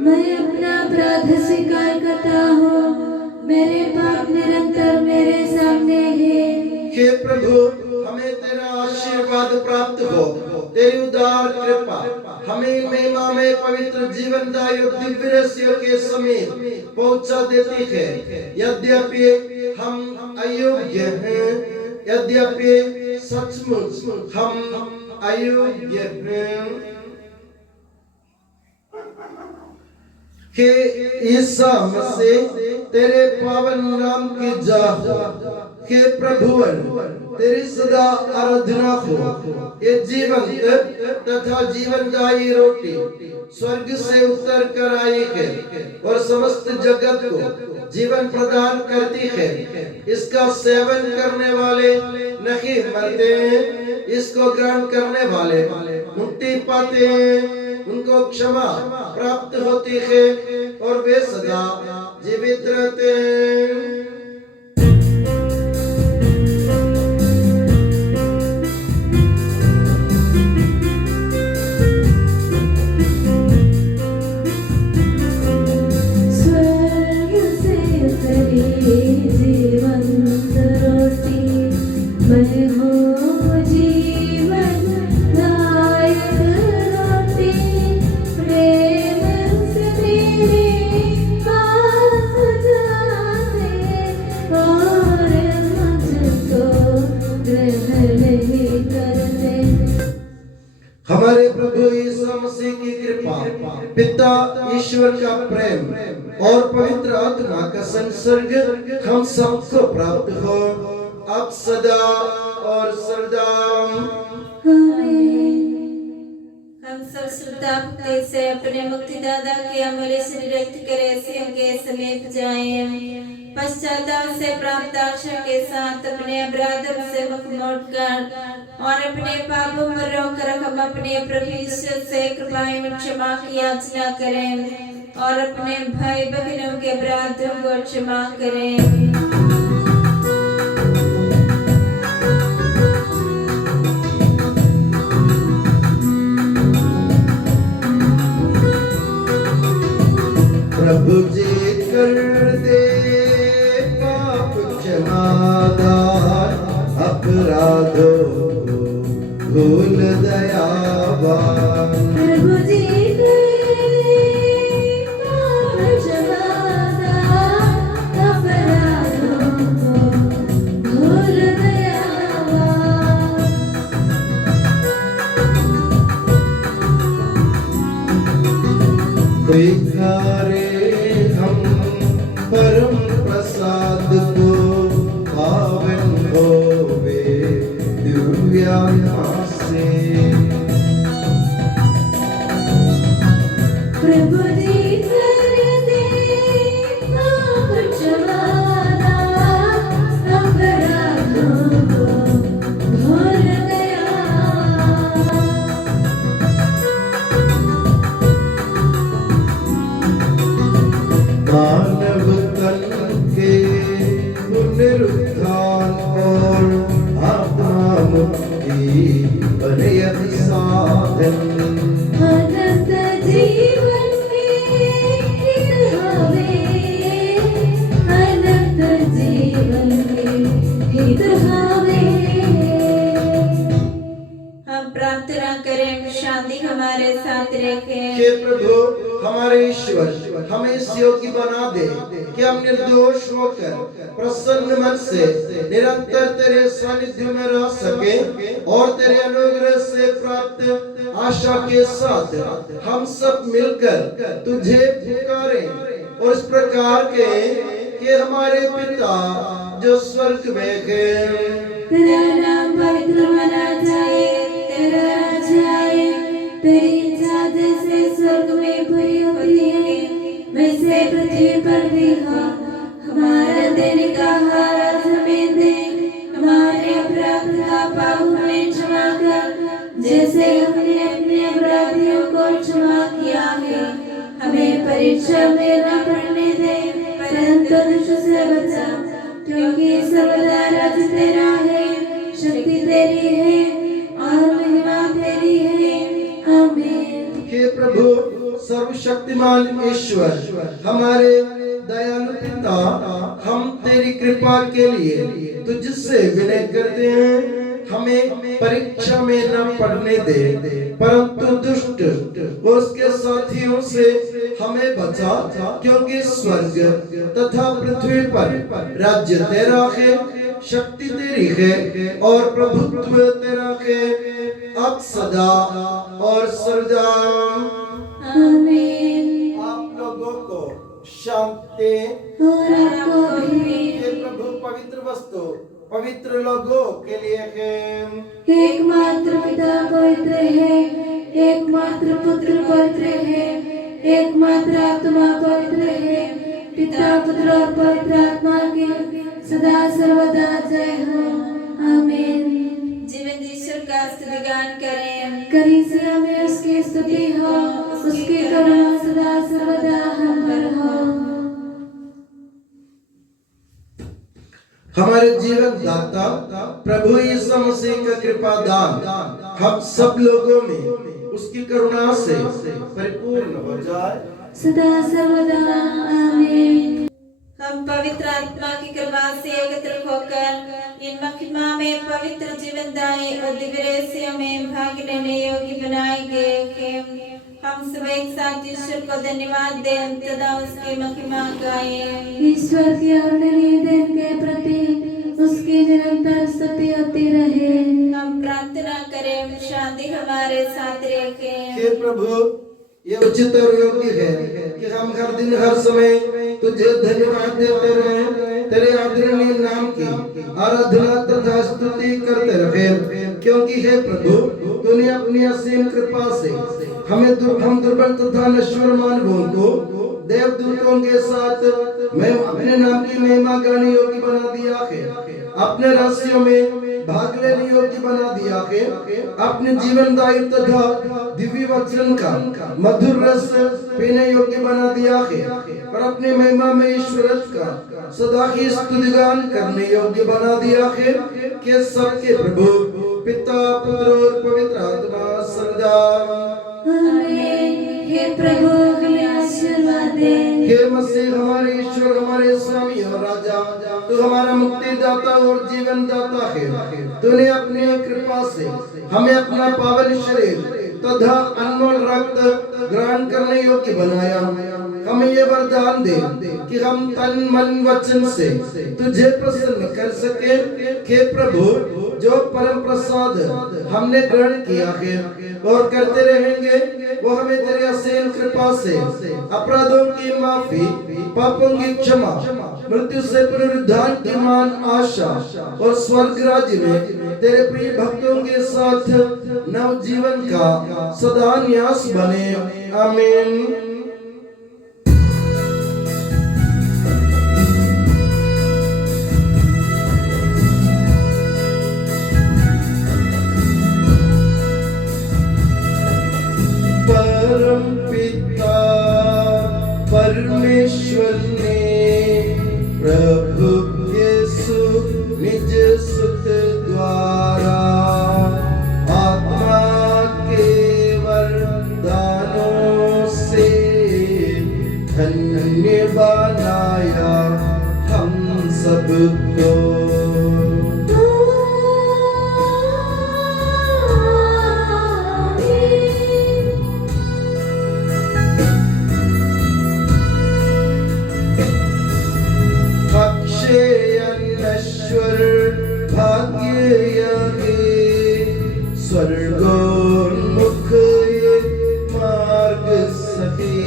मैं अपना अपराध स्वीकार करता हूँ, मेरे पाप निरंतर मेरे सामने है। हे प्रभु, हमें तेरा आशीर्वाद प्राप्त हो। तेरी उदार कृपा हमें महिमा में पवित्र जीवनदायी और दिव्य रहस्यों के समीप पहुंचा देती है। यद्यपि हम अयोग्य हैं, यद्यपि सचमुच हम अयोग्य हैं। हे ईसा मसीह, तेरे पावन नाम की जय हो। हे प्रभुवन, तेरी सदा आराधना हो। ये जीवंत तथा जीवनदायी रोटी स्वर्ग से उतर कर आई है और समस्त जगत को जीवन प्रदान करती है। इसका सेवन करने वाले नहीं मरते, इसको ग्रहण करने वाले मुक्ति पाते हैं। उनको क्षमा प्राप्त होती है और वे सदा जीवित रहते हैं। स्वर्ग से उतरी जीवंत रोटी, मैं हूँ जीवन दायक रोटी। प्रेम से मेरे पास जाते और मुझको ग्रहण नहीं करते। हमारे प्रभु यीशु मसीह की कृपा, पिता ईश्वर का प्रेम और पवित्र आत्मा का संसर्ग हम सबको प्राप्त हो, अब सदा और सर्वदा। हम सब श्रद्धा भक्ति से अपने मुक्तिदाता के अमूल्य शरीर के समीप जाएं। पश्चाताप से प्राप्त आशा के साथ अपने अपराधों से मुख मोड़कर और अपने पापों पर रोकर हम अपने प्रभु यीशु से कृपाएं क्षमा की याचना करें और अपने भाई बहनों के अपराधों को क्षमा करें। प्रभु जी कर दे पाप क्षमादान, अपराधों को भूल दयावान। प्रभु जी कर दे स्वीकारे हम परम प्रसाद को, पावन होवे दिव्यात्मा से। प्रभु जी कर दे क्षमाना, अपराधों को भूल गया। मानव तन के पुनरुत्थान और आत्मा मुक्ति बने यह साधन। अनंत जीवन के हित हवे, अनंत जीवन के हित हवे। हम प्रार्थना करें, शांति हमारे साथ रखे। हे प्रभु हमारे ईश्वर, हमें इस योग्य बना दे कि हम निर्दोष होकर प्रसन्न मन से निरंतर तेरे सानिध्य में रह सके और तेरे अनुग्रह से प्राप्त आशा के साथ हम सब मिलकर तुझे पुकारें और इस प्रकार के कि हमारे पिता जो स्वर्ग में है, तेरा नाम पवित्र माना जाए, तेरा राज्य आए, तेरी इच्छा जैसे स्वर्ग में पूरी होती है वैसे पृथ्वी पर भी हो। हमारा दैनिक आहार आज हमें दे, हमारे अपराध का पाप हमें क्षमा कर, जैसे हमने अपने अपराधियों को क्षमा किया है। हमें परीक्षा में न पड़ने दे, परंतु दुष्ट से बचा, क्योंकि सर्वदा राज्य तेरा है, शक्ति तेरी है और महिमा तेरी है। आमीन। हे प्रभु सर्वशक्तिमान ईश्वर, हमारे दयालु पिता, हम तेरी कृपा के लिए तुझसे विनय करते हैं। हमें परीक्षा में न पड़ने दे, परंतु दुष्ट और उसके साथियों से हमें बचा, क्योंकि स्वर्ग तथा पृथ्वी पर राज्य तेरा है, शक्ति तेरी है और प्रभुत्व तेरा है, अब सदा और सर्वदा। आमीन। आप लोगों को शांति। और आपको भी। हे प्रभु पवित्र वस्तु पवित्र लोगों के लिए है। एकमात्र पिता पवित्र है, एकमात्र पुत्र पवित्र है, एकमात्र आत्मा पवित्र है। पिता पुत्र और पवित्र आत्मा के सदा सर्वदा जय हो। आमीन। जीवन ईश्वर का स्तुतिगान करें। कलीसिया में उसकी स्तुति हो, उसकी करुणा सदा सर्वदा हम पर हो। हमारे जीवन दाता प्रभु यीशु मसीह का कृपा दान हम सब लोगों में उसकी करुणा से परिपूर्ण हो जाए सदा सर्वदा। आमीन। हम पवित्र आत्मा की कृपा से एकत्र होकर इन महिमा में पवित्र जीवनदायी और दिव्य रहस्यों में भाग लेने योग्य बनाए गए हैं। हम सब एक साथ ईश्वर को धन्यवाद दें तथा उसकी महिमा गाएं। ईश्वर की अर्धनीय देन के प्रति उसकी निरंतर स्तुति होती रहे। हम प्रार्थना करें, शांति हमारे साथ रखे। हे प्रभु ये उचित और योग्य है कि हम हर दिन हर समय तुझे धन्यवाद देते रहे, तेरे आदरणीय नाम की आराधना तथा स्तुति करते रहे, क्योंकि हे प्रभु तूने अपनी असीम कृपा से हमें हम दुर्बल तथा नश्वर मानवों को देवदूतों के साथ मैं अपने नाम की महिमा गाने योग्य बना दिया है, अपने रहस्यों में भाग लेने योग्य बना दिया है, अपने जीवनदायी तथा दिव्य वचन का मधुर रस पीने योग्य बना दिया है और अपने महिमा में ईश्वर का सदा ही स्तुतिगान करने योग्य बना दिया है कि सबके प्रभु पिता पुत्र और पवित्र आत्मा सदा। आमीन। हे प्रभु हमें आशीर्वाद दे। हे मसीह हमारे ईश्वर, हमारे स्वामी और राजा, तू हमारा मुक्तिदाता और जीवन दाता है। तूने अपनी कृपा से हमें अपना पावन शरीर तथा अनमोल रक्त ग्रहण करने योग्य बनाया। हमें ये वरदान दे कि हम तन मन वचन से तुझे प्रसन्न कर सके। हे प्रभु, जो परम प्रसाद हमने ग्रहण किया है और करते रहेंगे, वो हमें तेरे असीम कृपा से अपराधों की माफी, पापों की क्षमा, मृत्यु से पुनरुद्धार की मान आशा और स्वर्ग राज्य में तेरे प्रिय भक्तों के साथ नव जीवन का सदा न्यास बने। आमीन। परम पिता परमेश्वर ने प्रभु यीशु निज सुत द्वारा आत्मा के वरदानों से धन्य बनाया हम सबको। अनश्वर भाग्य स्वर्गोन्मुख मार्ग सही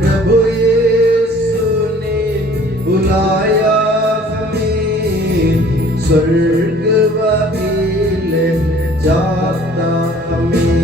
प्रभु यीशु ने बुलाया हमें, स्वर्ग वाले जाता हमें।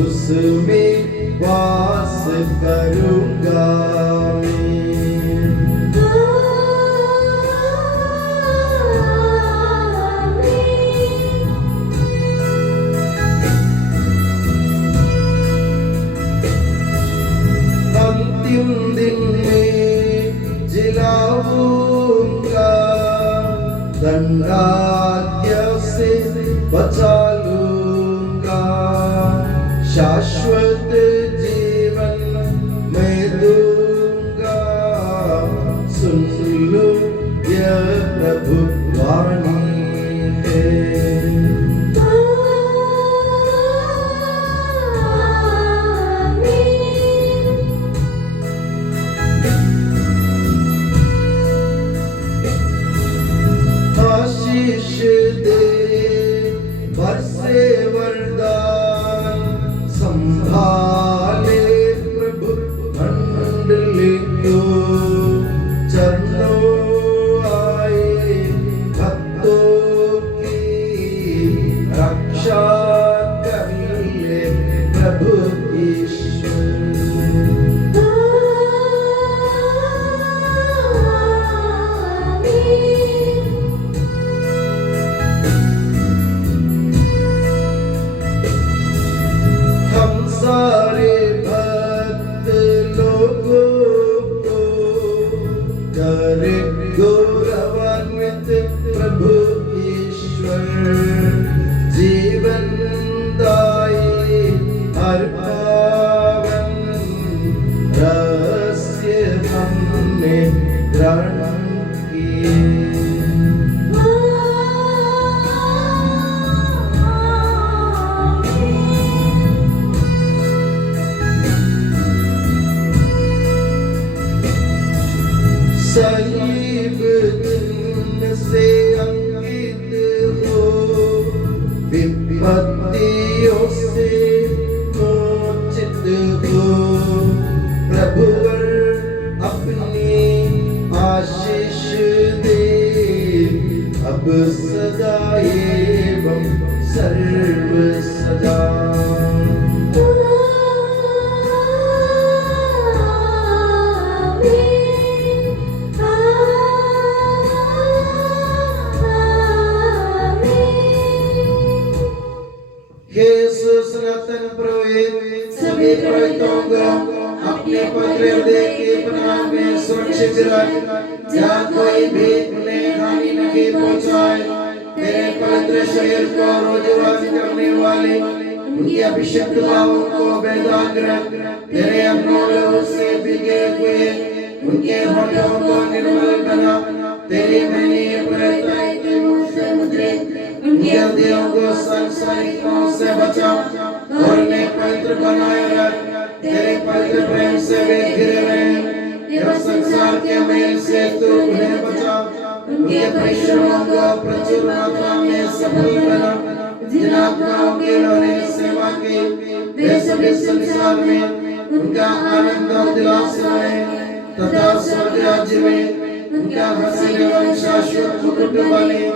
उसमें वास करूंगा अंतिम दिन में जिलाऊंगा, दंडाज्ञा से बचा लूंगा, शाश्वत जीवन मैं दूंगा। सुन लो यह प्रभु वाणी है। आशीष दे बरसे वरदान, संभाले प्रभु मंडली को, चरणों आए भक्तों की रक्षा कर ले प्रभु ईश्वर। सारे भक्त लोगों को करे गौरवान्वित प्रभु ईश्वर, जीवन दायी हर पावन रहस्य हमने ग्रहण किए। सलीब चिन्ह से अंकित हो, विपत्तियों से मोचित हो, प्रभुवर अपनी आशीष दे, अब सदा एवं सर्व सदा। पुरोहित सभी पुरोहितों को अपने पवित्र हृदय के पनाह में सुरक्षित रख, जहाँ कोई भी उन्हें हानि नहीं पहुँचाए। तेरे पवित्र शरीर को रोजगार करने वाले उनके अभिषिक्त भावों को बेदाग रख। तेरे अनमोल से भिगे हुए उनके होठों को निर्मल बना। तेरी मैंने पवित्रता के मुँह से मुद्रित उनके हृदयों को सांसारिकों से बचा और उन्हें पवित्र बनाए रख। तेरे पवित्र प्रेम से वे घिरे रहे, यह संसार के मेल से तू उन्हें बचा। उनके परिश्रमों को प्रचुर मात्रा में सफल बना। जिन आत्माओं के उन्होंने सेवा की, वे सभी संसार में उनका आनंद और दिलासा है तथा स्वर्ग राज्य में उनका हसीन एवं शाश्वत मुकुट बने।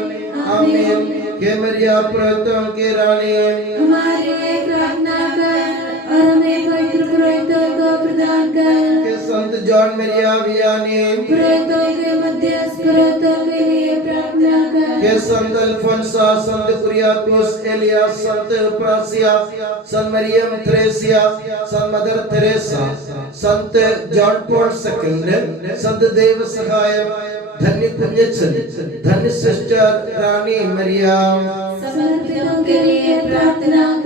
आमीन। हे मरिया पुरोहितों की रानी, हमारे लिए प्रार्थना कर और हमें पवित्र पुरोहितों को प्रदान कर। के संत जॉन मरिया वियानी, पुरोहितों के मध्यस्थ पुरोहितों के लिए प्रार्थना कर। के संत अल्फोंसा, संत कुरियाकोस, एलिया, संत प्रासिया, संत मरियम थ्रेसिया, संत मदर थेरेसा, संत जॉन पॉल सेकंड, संत देव सहाय, धन्य पुण्यचन, धन्य सिस्टर रानी मरिया, समर्पितों के लिए प्रार्थना